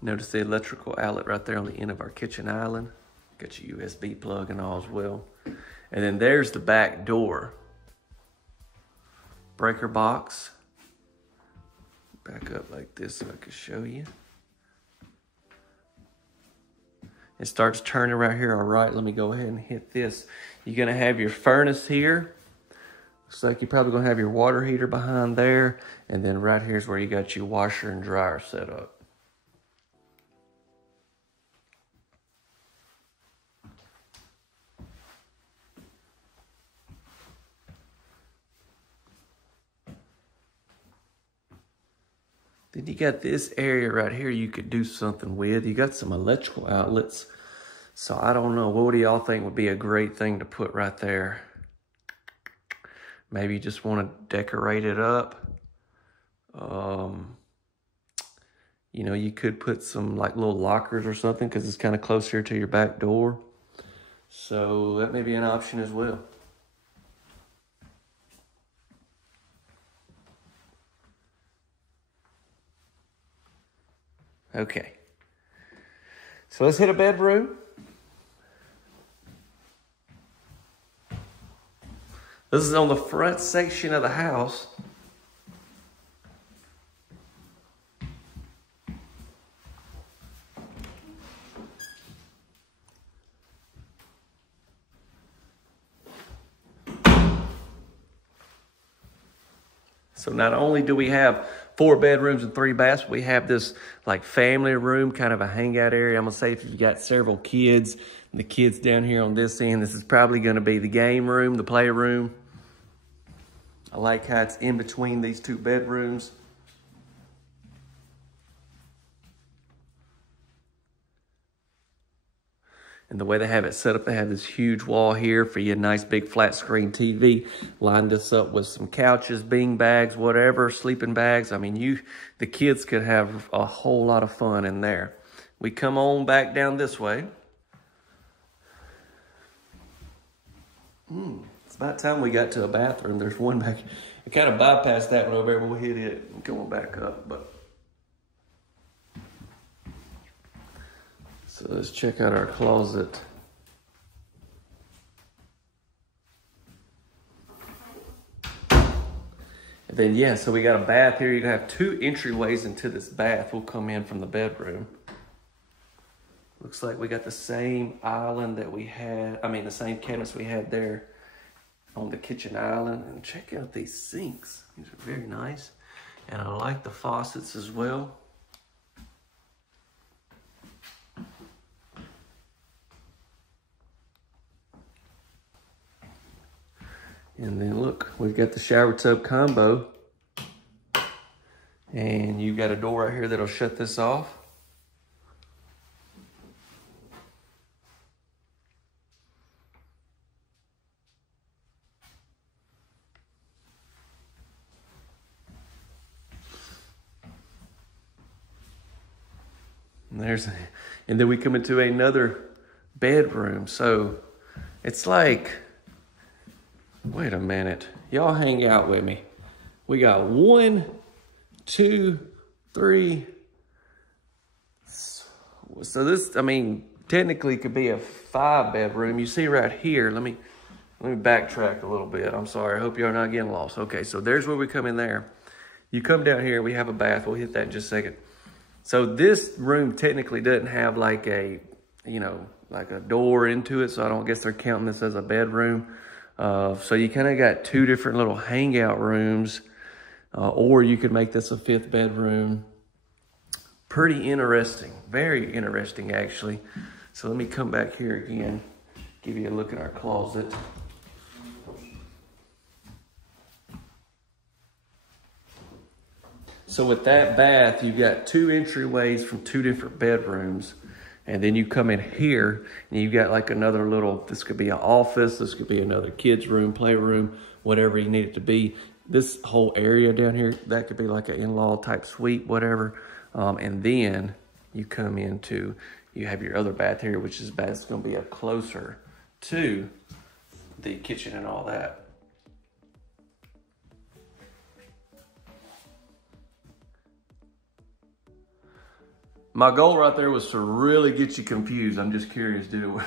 Notice the electrical outlet right there on the end of our kitchen island. Got your USB plug and all as well. And then there's the back door. Breaker box. Back up like this so I can show you. It starts turning right here. All right, let me go ahead and hit this. You're gonna have your furnace here. Looks like you're probably gonna have your water heater behind there. And then right here's where you got your washer and dryer set up. Then you got this area right here you could do something with. You got some electrical outlets. So I don't know, what do y'all think would be a great thing to put right there? Maybe you just want to decorate it up. You know, you could put some like little lockers or something because it's kind of close here to your back door. So that may be an option as well. Okay, so let's hit a bedroom. This is on the front section of the house. So not only do we have 4 bedrooms and 3 baths, we have this like family room, kind of a hangout area. I'm gonna say if you've got several kids, and the kids down here on this end, this is probably gonna be the game room, the play room. I like how it's in between these 2 bedrooms. And the way they have it set up, they have this huge wall here for your nice big flat screen TV. Line this up with some couches, bean bags, whatever, sleeping bags. I mean, the kids could have a whole lot of fun in there. We come on back down this way. It's about time we got to a bathroom. There's one back. I kind of bypassed that one over there. We'll hit it and going back up, but. So let's check out our closet. Then yeah, so we got a bath here. You're gonna have two entryways into this bath. We'll come in from the bedroom. Looks like we got the same island that we had, the same cabinets we had there on the kitchen island. And check out these sinks. These are very nice. And I like the faucets as well. And then look, we've got the shower tub combo. And you've got a door right here that'll shut this off. And then we come into another bedroom. So it's like, wait a minute. Y'all hang out with me. We got 1, 2, 3. So this, technically could be a 5-bedroom. You see right here, let me backtrack a little bit. I'm sorry, I hope you're not getting lost. Okay, so there's where we come in there. You come down here, we have a bath. We'll hit that in just a second. So this room technically doesn't have like a door into it. So I don't guess they're counting this as a bedroom. So you kind of got two different little hangout rooms, or you could make this a 5th bedroom. Pretty interesting, very interesting actually. So let me come back here again, give you a look at our closet. So with that bath, you've got 2 entryways from 2 different bedrooms. And then you come in here and you've got like another little, this could be an office, this could be another kid's room, playroom, whatever you need it to be. This whole area down here, that could be like an in-law type suite, whatever. And then you come into, you have your other bath here, which is it's gonna be up closer to the kitchen and all that. My goal right there was to really get you confused. I'm just curious, dude.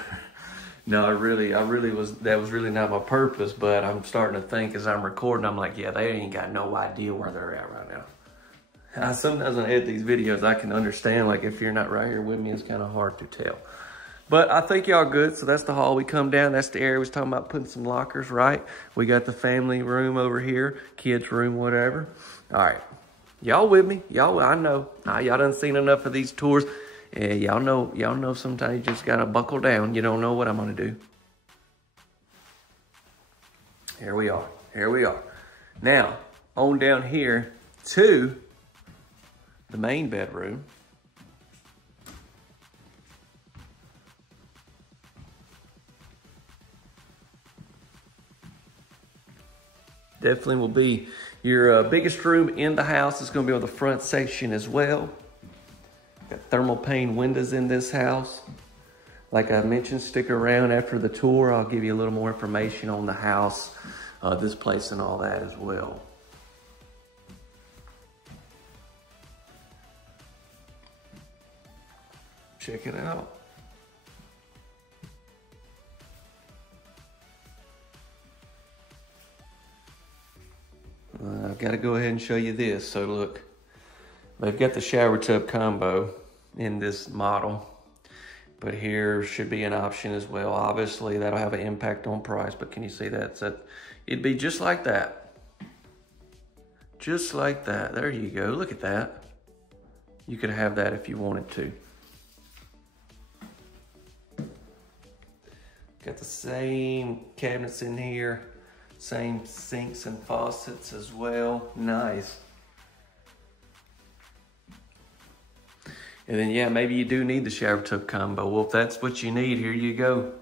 No, that was really not my purpose, but I'm starting to think as I'm recording, I'm like, yeah, they ain't got no idea where they're at right now. Sometimes when I edit these videos, I can understand, like if you're not right here with me, it's kind of hard to tell. But I think y'all good. So that's the hall. We come down, that's the area we was talking about putting some lockers, right? We got the family room over here, kids room, whatever. All right. Y'all with me? Y'all, I know. Y'all done seen enough of these tours. Y'all know sometimes you just gotta buckle down. You don't know what I'm gonna do. Here we are. Here we are. Now, on down here to the main bedroom. Definitely will be your biggest room in the house. Is going to be on the front section as well. Got thermal pane windows in this house. Like I mentioned, stick around after the tour. I'll give you a little more information on the house, this place and all that as well. Check it out. I've got to go ahead and show you this. So look, they've got the shower tub combo in this model, but here should be an option as well. Obviously that'll have an impact on price, but can you see that? So it'd be just like that. Just like that. There you go. Look at that. You could have that if you wanted to. Got the same cabinets in here. Same sinks and faucets as well. Nice. And then, yeah, maybe you do need the shower tub combo. Well, if that's what you need, here you go.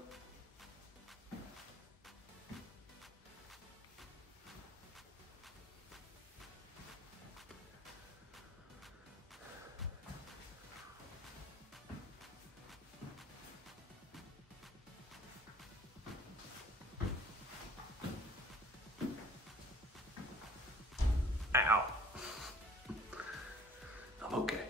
Okay.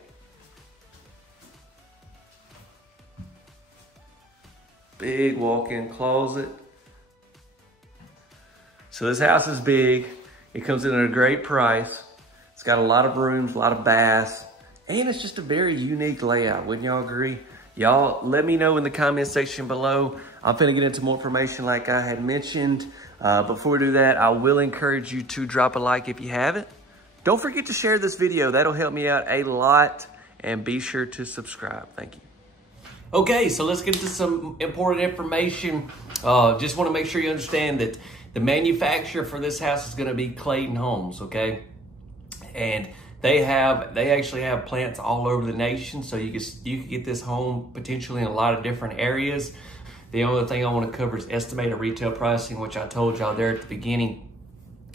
Big walk-in closet. So this house is big. It comes in at a great price. It's got a lot of rooms, a lot of baths, and it's just a very unique layout. Wouldn't y'all agree? Y'all let me know in the comment section below. I'm finna get into more information like I had mentioned. Before we do that, I will encourage you to drop a like if you haven't. Don't forget to share this video. That'll help me out a lot. And be sure to subscribe. Thank you. Okay, so let's get to some important information. Just want to make sure you understand that the manufacturer for this house is going to be Clayton Homes, okay? And they actually have plants all over the nation, so you can get this home potentially in a lot of different areas. The only thing I want to cover is estimated retail pricing, which I told y'all there at the beginning.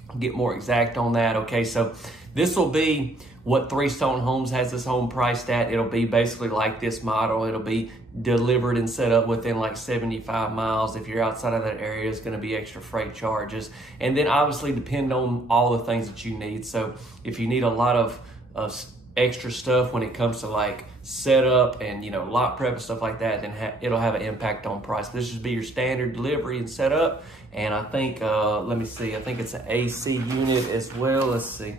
I'll get more exact on that, okay? So this will be what Three Stone Homes has this home priced at. It'll be basically like this model. It'll be delivered and set up within like 75 miles. If you're outside of that area, it's gonna be extra freight charges. And then obviously depend on all the things that you need. So if you need a lot of extra stuff when it comes to like setup and lot prep and stuff like that, then it'll have an impact on price. This should be your standard delivery and setup. And I think, let me see, I think it's an AC unit as well. Let's see.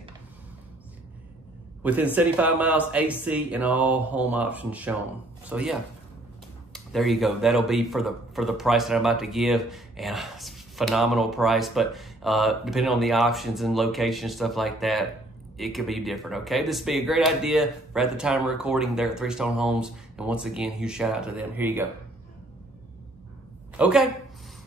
Within 75 miles, AC and all home options shown. So yeah, there you go. That'll be for the price that I'm about to give, and it's a phenomenal price. But depending on the options and location, stuff like that, it could be different, okay? This would be a great idea for at the time of recording there at Three Stone Homes. And once again, huge shout out to them. Here you go. Okay,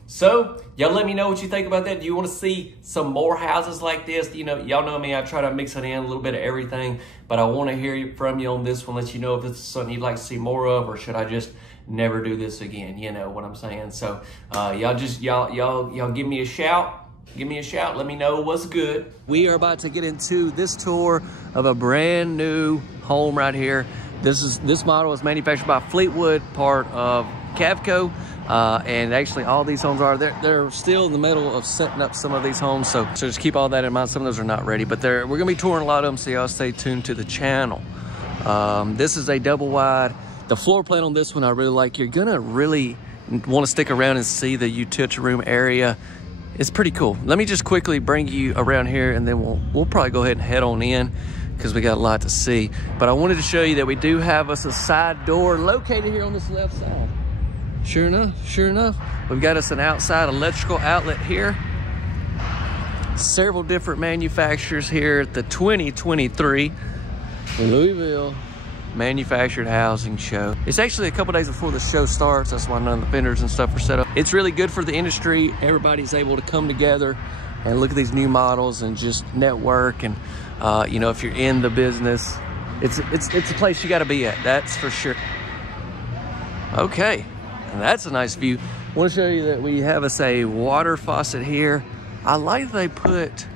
so y'all let me know what you think about that. Do you want to see some more houses like this? Y'all know me, I try to mix it in a little bit of everything, but I want to hear from you on this one, let you know if this is something you'd like to see more of, or should I just never do this again? You know what I'm saying? So y'all give me a shout. Give me a shout. Let me know what's good. We are about to get into this tour of a brand new home right here. This model is manufactured by Fleetwood, part of Cavco. And actually all these homes they're still in the middle of setting up some of these homes. So just keep all that in mind. Some of those are not ready, but we're gonna be touring a lot of them. So y'all stay tuned to the channel. This is a double wide. The floor plan on this one I really like. You're gonna really want to stick around and see the utility room area. It's pretty cool. Let me just quickly bring you around here, and then we'll probably go ahead and head on in because we got a lot to see. But I wanted to show you that we do have us a side door located here on this left side. Sure enough, we've got us an outside electrical outlet here. Several different manufacturers here at the 2023 Louisville Manufactured Housing Show. It's actually a couple days before the show starts. That's why none of the vendors and stuff are set up. It's really good for the industry. Everybody's able to come together and look at these new models and just network. And if you're in the business, it's a place you got to be at. That's for sure. Okay, and that's a nice view. I want to show you that we have us a water faucet here. I like they put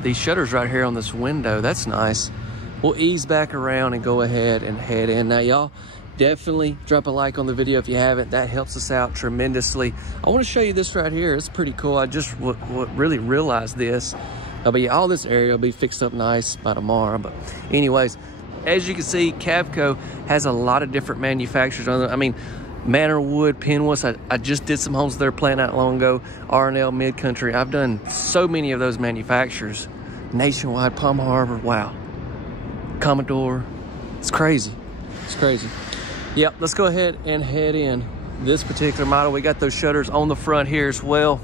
these shutters right here on this window. That's nice. We'll ease back around and go ahead and head in. Now, y'all definitely drop a like on the video if you haven't. That helps us out tremendously. I want to show you this right here. It's pretty cool. I just really realized this. But yeah, all this area will be fixed up nice by tomorrow. But anyways, as you can see, Cavco has a lot of different manufacturers on it. I mean, Manorwood, Penwoods. I just did some homes there plant not long ago. R&L, Mid-Country. I've done so many of those manufacturers. Nationwide, Palm Harbor. Wow. Commodore. It's crazy. It's crazy. Yep, let's go ahead and head in. This particular model, we got those shutters on the front here as well.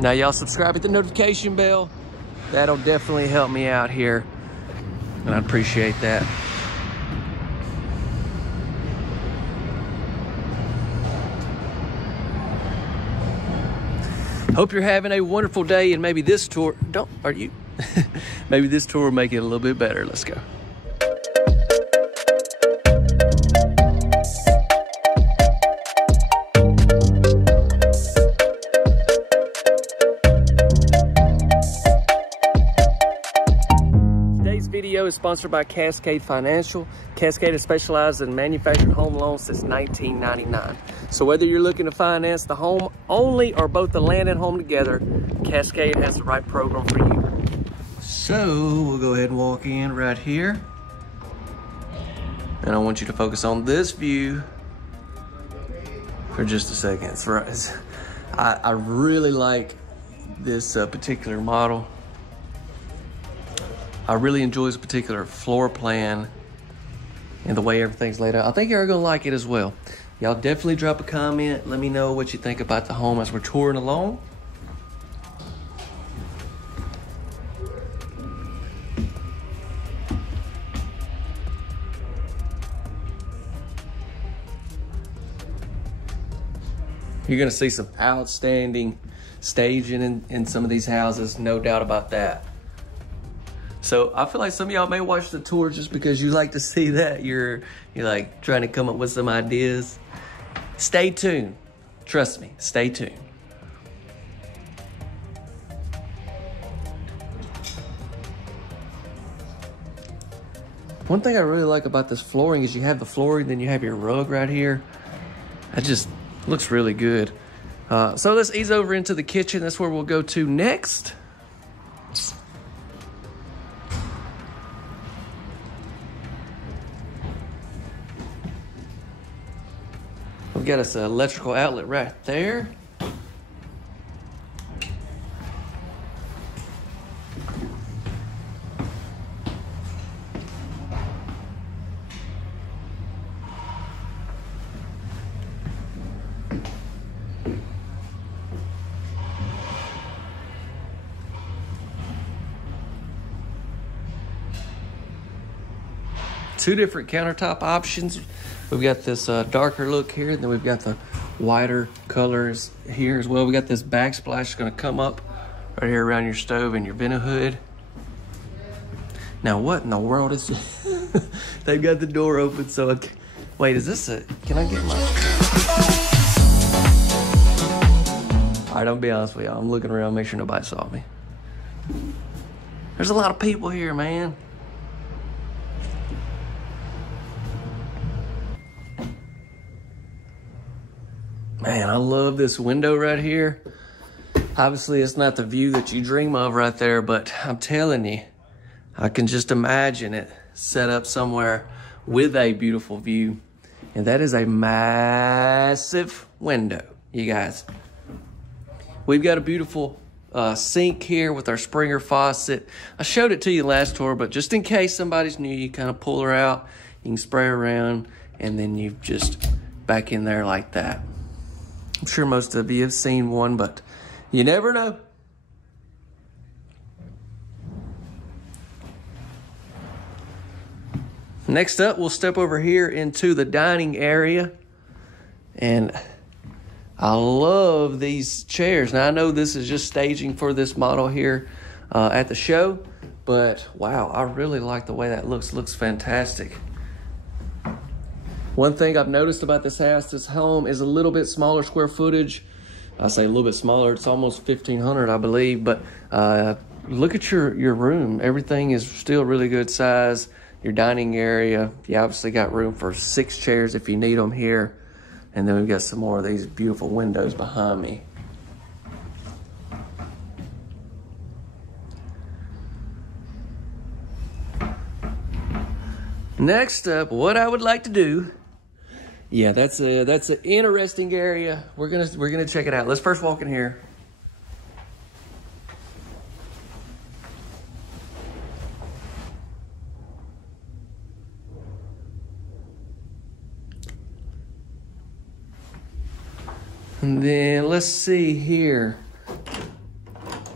Now, y'all subscribe, hit the notification bell. That'll definitely help me out here, and I appreciate that. Hope you're having a wonderful day, and maybe this tour, maybe this tour will make it a little bit better. Let's go. Today's video is sponsored by Cascade Financial. Cascade has specialized in manufactured home loans since 1999. So whether you're looking to finance the home only or both the land and home together, Cascade has the right program for you. So we'll go ahead and walk in right here. And I want you to focus on this view for just a second. I really like this particular model. I really enjoy this particular floor plan and the way everything's laid out. I think you're gonna like it as well. Y'all definitely drop a comment. Let me know what you think about the home as we're touring along. You're gonna see some outstanding staging in some of these houses, no doubt about that. So I feel like some of y'all may watch the tour just because you like to see that. You're like trying to come up with some ideas. Stay tuned. Trust me, stay tuned. One thing I really like about this flooring is you have the flooring, then you have your rug right here. That just looks really good. So let's ease over into the kitchen. That's where we'll go to next. We've got us an electrical outlet right there. Two different countertop options. We've got this darker look here, and then we've got the whiter colors here as well. We got this backsplash gonna come up right here around your stove and your vent hood. Now what in the world is this? They've got the door open, so wait, is this a, can I get my, all right, I'll be honest with y'all. I'm looking around, make sure nobody saw me. There's a lot of people here, man. Man, I love this window right here. Obviously, it's not the view that you dream of right there, but I'm telling you, I can just imagine it set up somewhere with a beautiful view. And that is a massive window, you guys. We've got a beautiful sink here with our Springer faucet. I showed it to you last tour, but just in case somebody's new, you kind of pull her out, you can spray around, and then you just back in there like that. I'm sure most of you have seen one, but you never know. Next up, we'll step over here into the dining area. And I love these chairs. Now, I know this is just staging for this model here at the show, but wow, I really like the way that looks. Looks fantastic. One thing I've noticed about this house, this home is a little bit smaller square footage. I say a little bit smaller, it's almost 1,500, I believe, but look at your room. Everything is still really good size. Your dining area, you obviously got room for 6 chairs if you need them here. And then we've got some more of these beautiful windows behind me. Next up, what I would like to do, yeah, that's an interesting area. We're gonna check it out. Let's first walk in here. And then let's see here.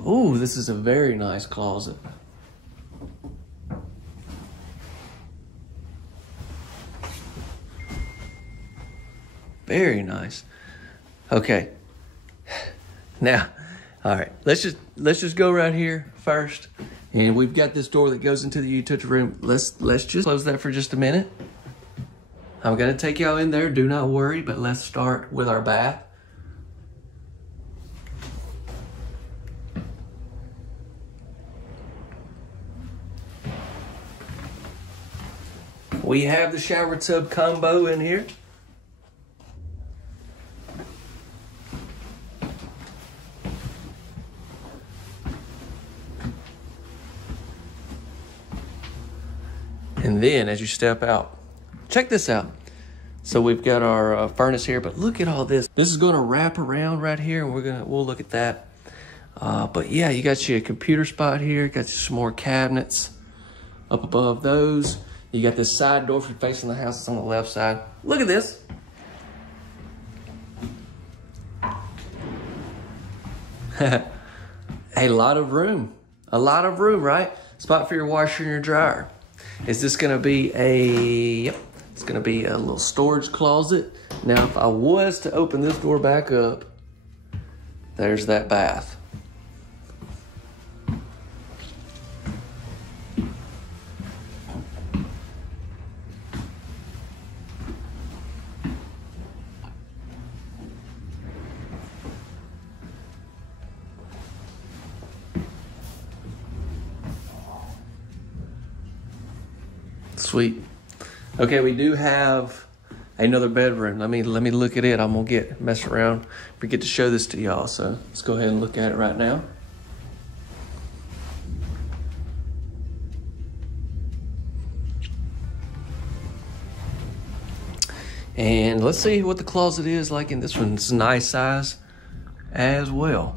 Ooh, this is a very nice closet. Very nice. Okay. Now, all right, let's just go right here first. And we've got this door that goes into the utility room. Let's just close that for just a minute. I'm gonna take y'all in there, do not worry, but let's start with our bath. We have the shower tub combo in here. And then as you step out, check this out. So we've got our furnace here, but look at all this. This is gonna wrap around right here, and we'll look at that. But yeah, you got your computer spot here. Got some more cabinets up above those. You got this side door for facing the house. It's on the left side. Look at this. A lot of room. A lot of room, right? Spot for your washer and your dryer. Is this gonna be yep, it's gonna be a little storage closet. Now, if I was to open this door back up, there's that bath. Sweet. Okay, we do have another bedroom. Let me look at it. I'm gonna mess around, forget to show this to y'all. So let's go ahead and look at it right now. And let's see what the closet is like in this one. It's a nice size as well.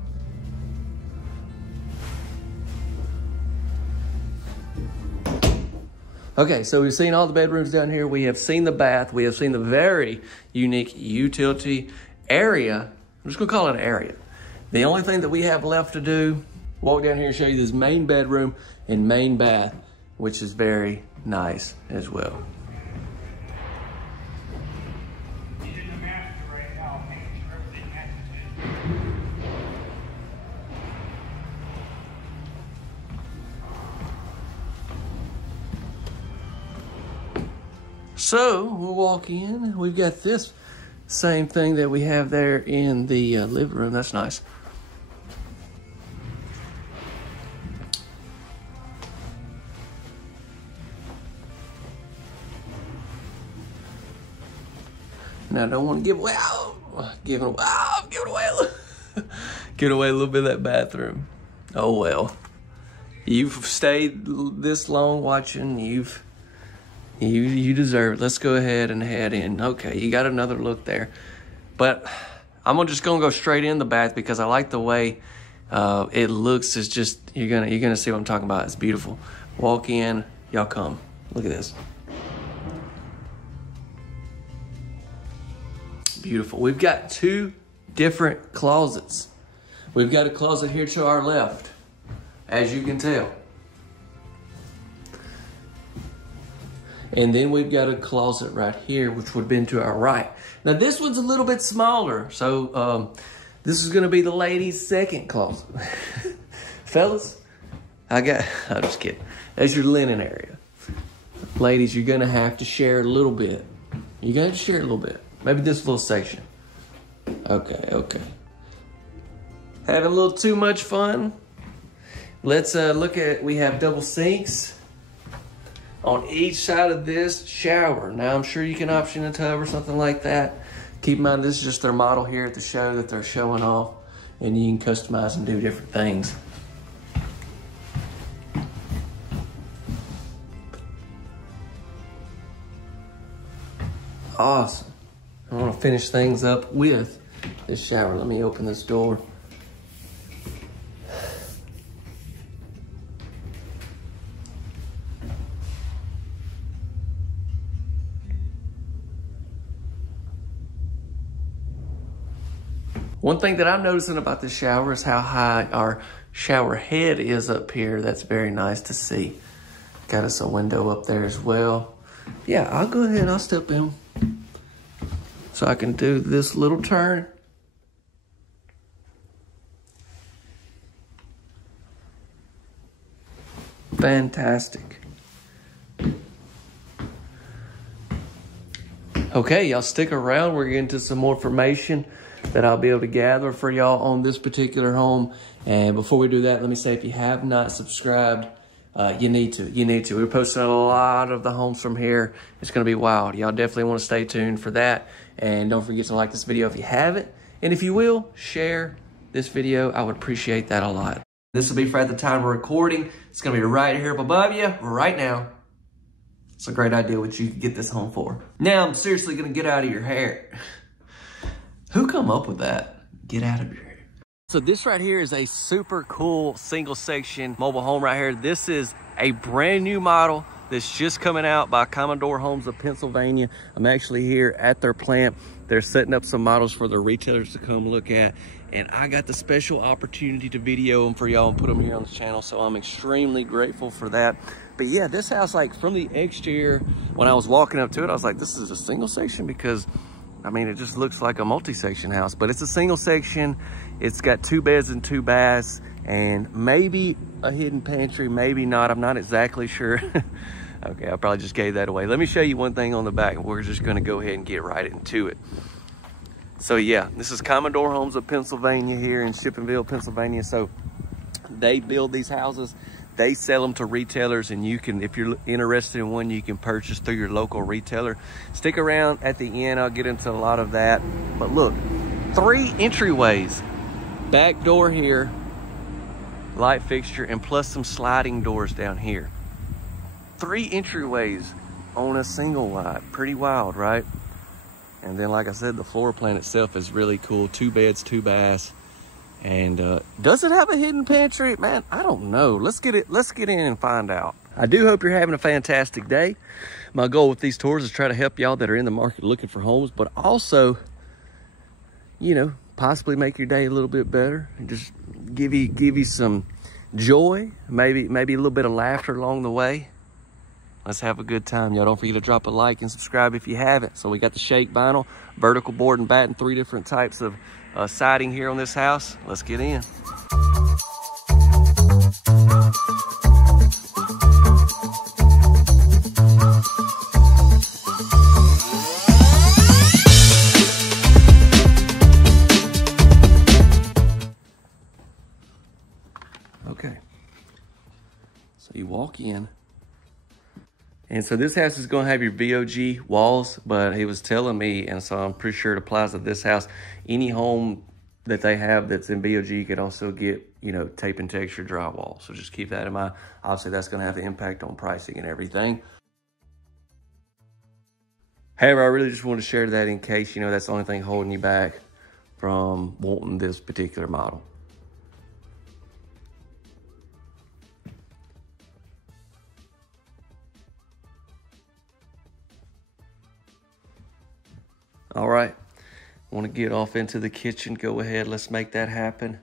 Okay, so we've seen all the bedrooms down here. We have seen the bath. We have seen the very unique utility area. I'm just gonna call it an area. The only thing that we have left to do, walk down here and show you this main bedroom and main bath, which is very nice as well. So we'll walk in. We've got this same thing that we have there in the living room. That's nice. Now I don't want to give away. Giving away a little bit of that bathroom. Oh well. You've stayed this long watching. You deserve it. Let's go ahead and head in. Okay, you got another look there. But I'm just gonna go straight in the bath because I like the way it looks. It's just, you're gonna see what I'm talking about. It's beautiful. Walk in, y'all come. Look at this. Beautiful. We've got two different closets. We've got a closet here to our left, as you can tell. And then we've got a closet right here, which would have been to our right. Now this one's a little bit smaller. So this is gonna be the ladies' second closet. Fellas, I'm just kidding. That's your linen area. Ladies, you're gonna have to share a little bit. You're gonna have to share a little bit. Maybe this little section. Okay. Having a little too much fun. Let's look at, we have double sinks on each side of this shower. Now, I'm sure you can option a tub or something like that. Keep in mind, this is just their model here at the show that they're showing off, and you can customize and do different things. Awesome. I want to finish things up with this shower. Let me open this door. One thing that I'm noticing about this shower is how high our shower head is up here. That's very nice to see. Got us a window up there as well. Yeah, I'll go ahead and I'll step in so I can do this little turn. Fantastic. Okay, y'all stick around. We're getting to some more information that I'll be able to gather for y'all on this particular home. And before we do that, let me say, if you have not subscribed, you need to. We're posting a lot of the homes from here. It's gonna be wild. Y'all definitely wanna stay tuned for that. And don't forget to like this video if you haven't. And if you will, share this video. I would appreciate that a lot. This will be for at the time of recording. It's gonna be right here up above you, right now. It's a great idea what you could get this home for. Now I'm seriously gonna get out of your hair. Who come up with that? Get out of your So this right here is a super cool single section mobile home right here. This is a brand new model that's just coming out by Commodore Homes of Pennsylvania. I'm actually here at their plant. They're setting up some models for their retailers to come look at. And I got the special opportunity to video them for y'all and put them here on the channel. So I'm extremely grateful for that. But yeah, this house, like from the exterior, when I was walking up to it, I was like, this is a single section because I mean, it just looks like a multi-section house, but it's a single section. It's got 2 beds and 2 baths and maybe a hidden pantry, maybe not. I'm not exactly sure. Okay, I probably just gave that away. Let me show you one thing on the back. We're just gonna go ahead and get right into it. So yeah, this is Commodore Homes of Pennsylvania here in Shippensville, Pennsylvania. So they build these houses. They sell them to retailers, and you can, if you're interested in one, you can purchase through your local retailer. Stick around at the end, I'll get into a lot of that. But look, 3 entryways, back door here, light fixture, and plus some sliding doors down here. 3 entryways on a single wide, pretty wild, right? And then, like I said, the floor plan itself is really cool. 2 beds, 2 baths. And does it have a hidden pantry? Man, I don't know. Let's get in and find out. I do hope you're having a fantastic day. My goal with these tours is try to help y'all that are in the market looking for homes, but also, you know, possibly make your day a little bit better and just give you some joy, maybe a little bit of laughter along the way. Let's have a good time. Y'all don't forget to drop a like and subscribe if you haven't. So we got the shake vinyl, vertical board and batten, 3 different types of siding here on this house. Let's get in. Okay, so you walk in. And so this house is going to have your VOG walls, but he was telling me, and so I'm pretty sure it applies to this house, any home that they have that's in VOG, you could also get, you know, tape and texture drywall. So just keep that in mind. Obviously, that's going to have an impact on pricing and everything. However, I really just want to share that in case, you know, that's the only thing holding you back from wanting this particular model. All right, want to get off into the kitchen. Go ahead, let's make that happen.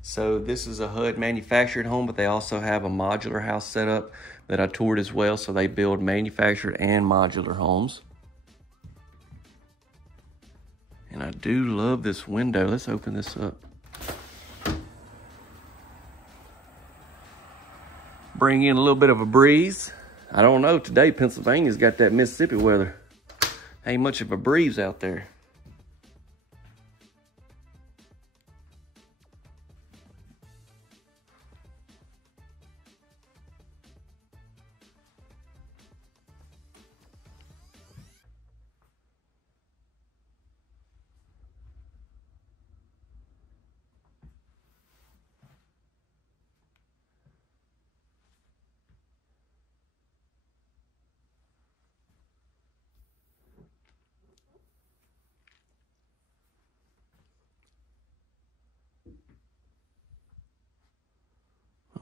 So this is a HUD manufactured home, but they also have a modular house set up that I toured as well. So they build manufactured and modular homes. And I do love this window. Let's open this up. Bring in a little bit of a breeze. I don't know, today Pennsylvania's got that Mississippi weather. Ain't much of a breeze out there.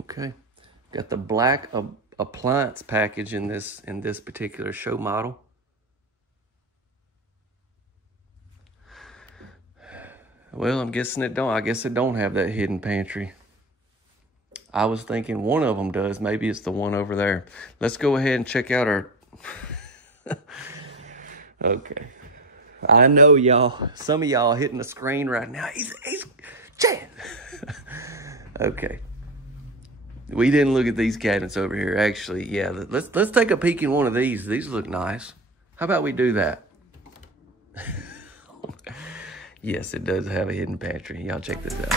Okay, got the black appliance package in this particular show model. Well, I'm guessing it don't. I guess it don't have that hidden pantry. I was thinking one of them does. Maybe it's the one over there. Let's go ahead and check out our. Okay, I know y'all. Some of y'all hitting the screen right now. He's Chad. Okay. We didn't look at these cabinets over here. Actually, yeah, let's take a peek in one of these. These look nice. How about we do that? Yes, it does have a hidden pantry. Y'all check this out.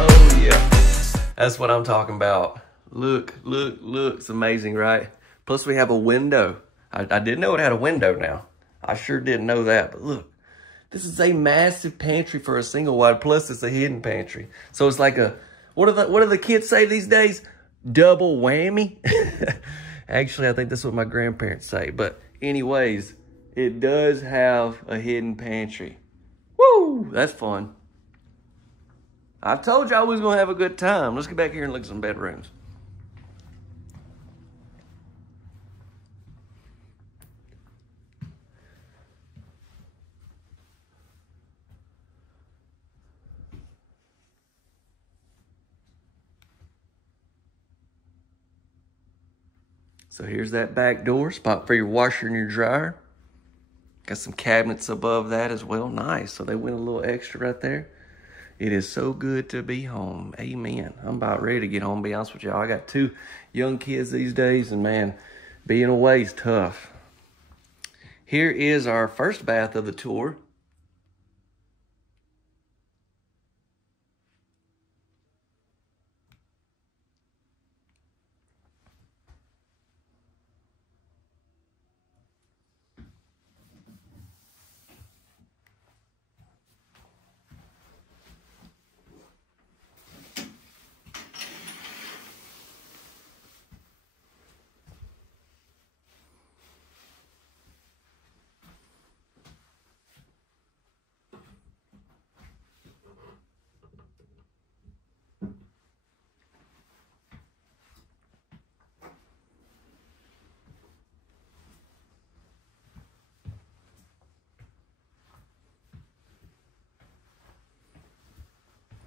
Oh yeah, that's what I'm talking about. Look, it's amazing, right? Plus we have a window. I didn't know it had a window now. I sure didn't know that, but look. This is a massive pantry for a single wide, plus it's a hidden pantry. So it's like a, what do the kids say these days? double whammy. Actually, I think that's what my grandparents say. But anyways, it does have a hidden pantry. Woo, that's fun. I told you I was going to have a good time. Let's get back here and look at some bedrooms. So here's that back door, spot for your washer and your dryer. Got some cabinets above that as well. Nice. So they went a little extra right there. It is so good to be home. Amen. I'm about ready to get home, to be honest with y'all. I got 2 young kids these days, and man, being away is tough. Here is our first bath of the tour.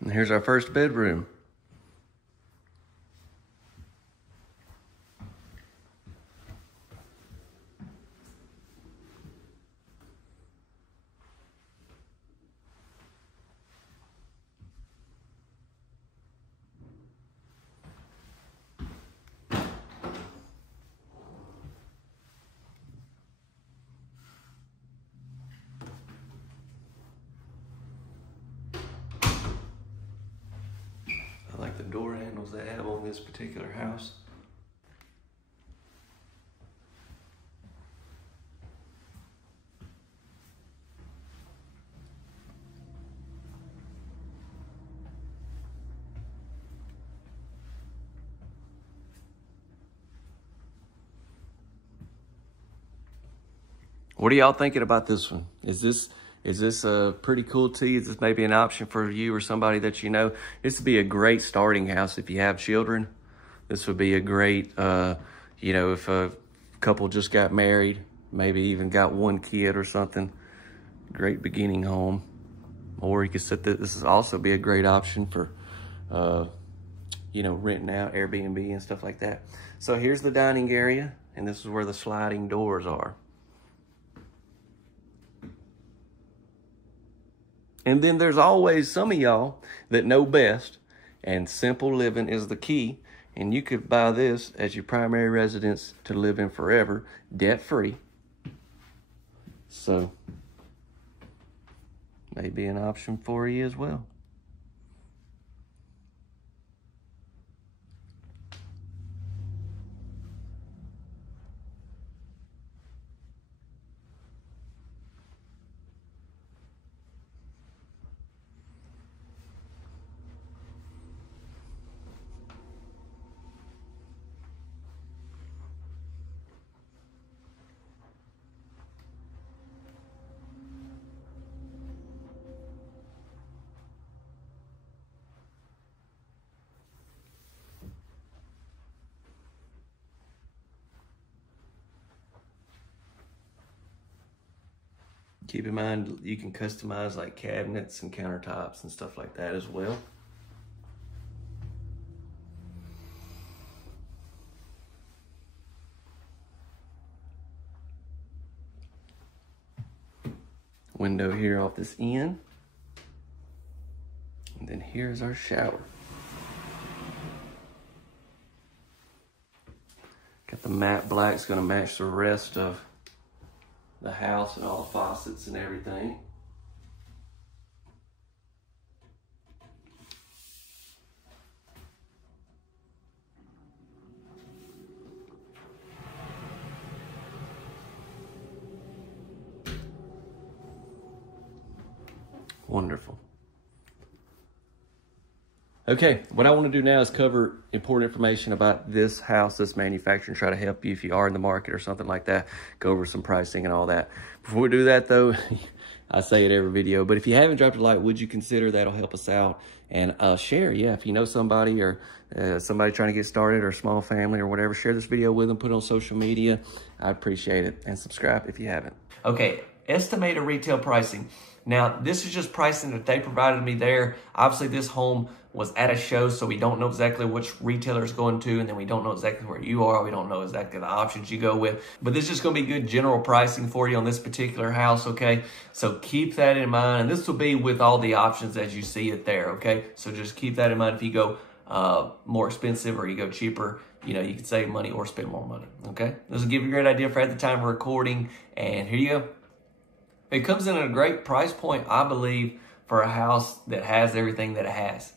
And here's our first bedroom. I like the door handles they have on this particular house. What are y'all thinking about this one? Is this pretty cool to you? Is this maybe an option for you or somebody that you know? This would be a great starting house if you have children. This would be a great, you know, if a couple just got married, maybe even got 1 kid or something. Great beginning home. Or you could set this is also be a great option for, you know, renting out Airbnb and stuff like that. So here's the dining area, and this is where the sliding doors are. And then there's always some of y'all that know best, and simple living is the key. And you could buy this as your primary residence to live in forever, debt-free. So, maybe an option for you as well. Keep in mind, you can customize like cabinets and countertops and stuff like that as well. Window here off this end. And then here's our shower. Got the matte black, it's gonna match the rest of the house and all the faucets and everything. Wonderful. Okay, what I want to do now is cover important information about this house, this manufacturer, and try to help you if you are in the market or something like that. Go over some pricing and all that. Before we do that though, I say it every video, but if you haven't dropped a like, would you consider? That'll help us out. And share, yeah, if you know somebody or somebody trying to get started or a small family or whatever, share this video with them, put it on social media. I'd appreciate it. And subscribe if you haven't. Okay, estimated retail pricing. Now, this is just pricing that they provided me there. Obviously, this home was at a show, so we don't know exactly which retailer it's going to, and then we don't know exactly where you are. We don't know exactly the options you go with. But this is just going to be good general pricing for you on this particular house, okay? So keep that in mind, and this will be with all the options as you see it there, okay? So just keep that in mind. If you go more expensive or you go cheaper, you know, you can save money or spend more money, okay? This will give you a great idea for at the time of recording, and here you go. It comes in at a great price point, I believe, for a house that has everything that it has.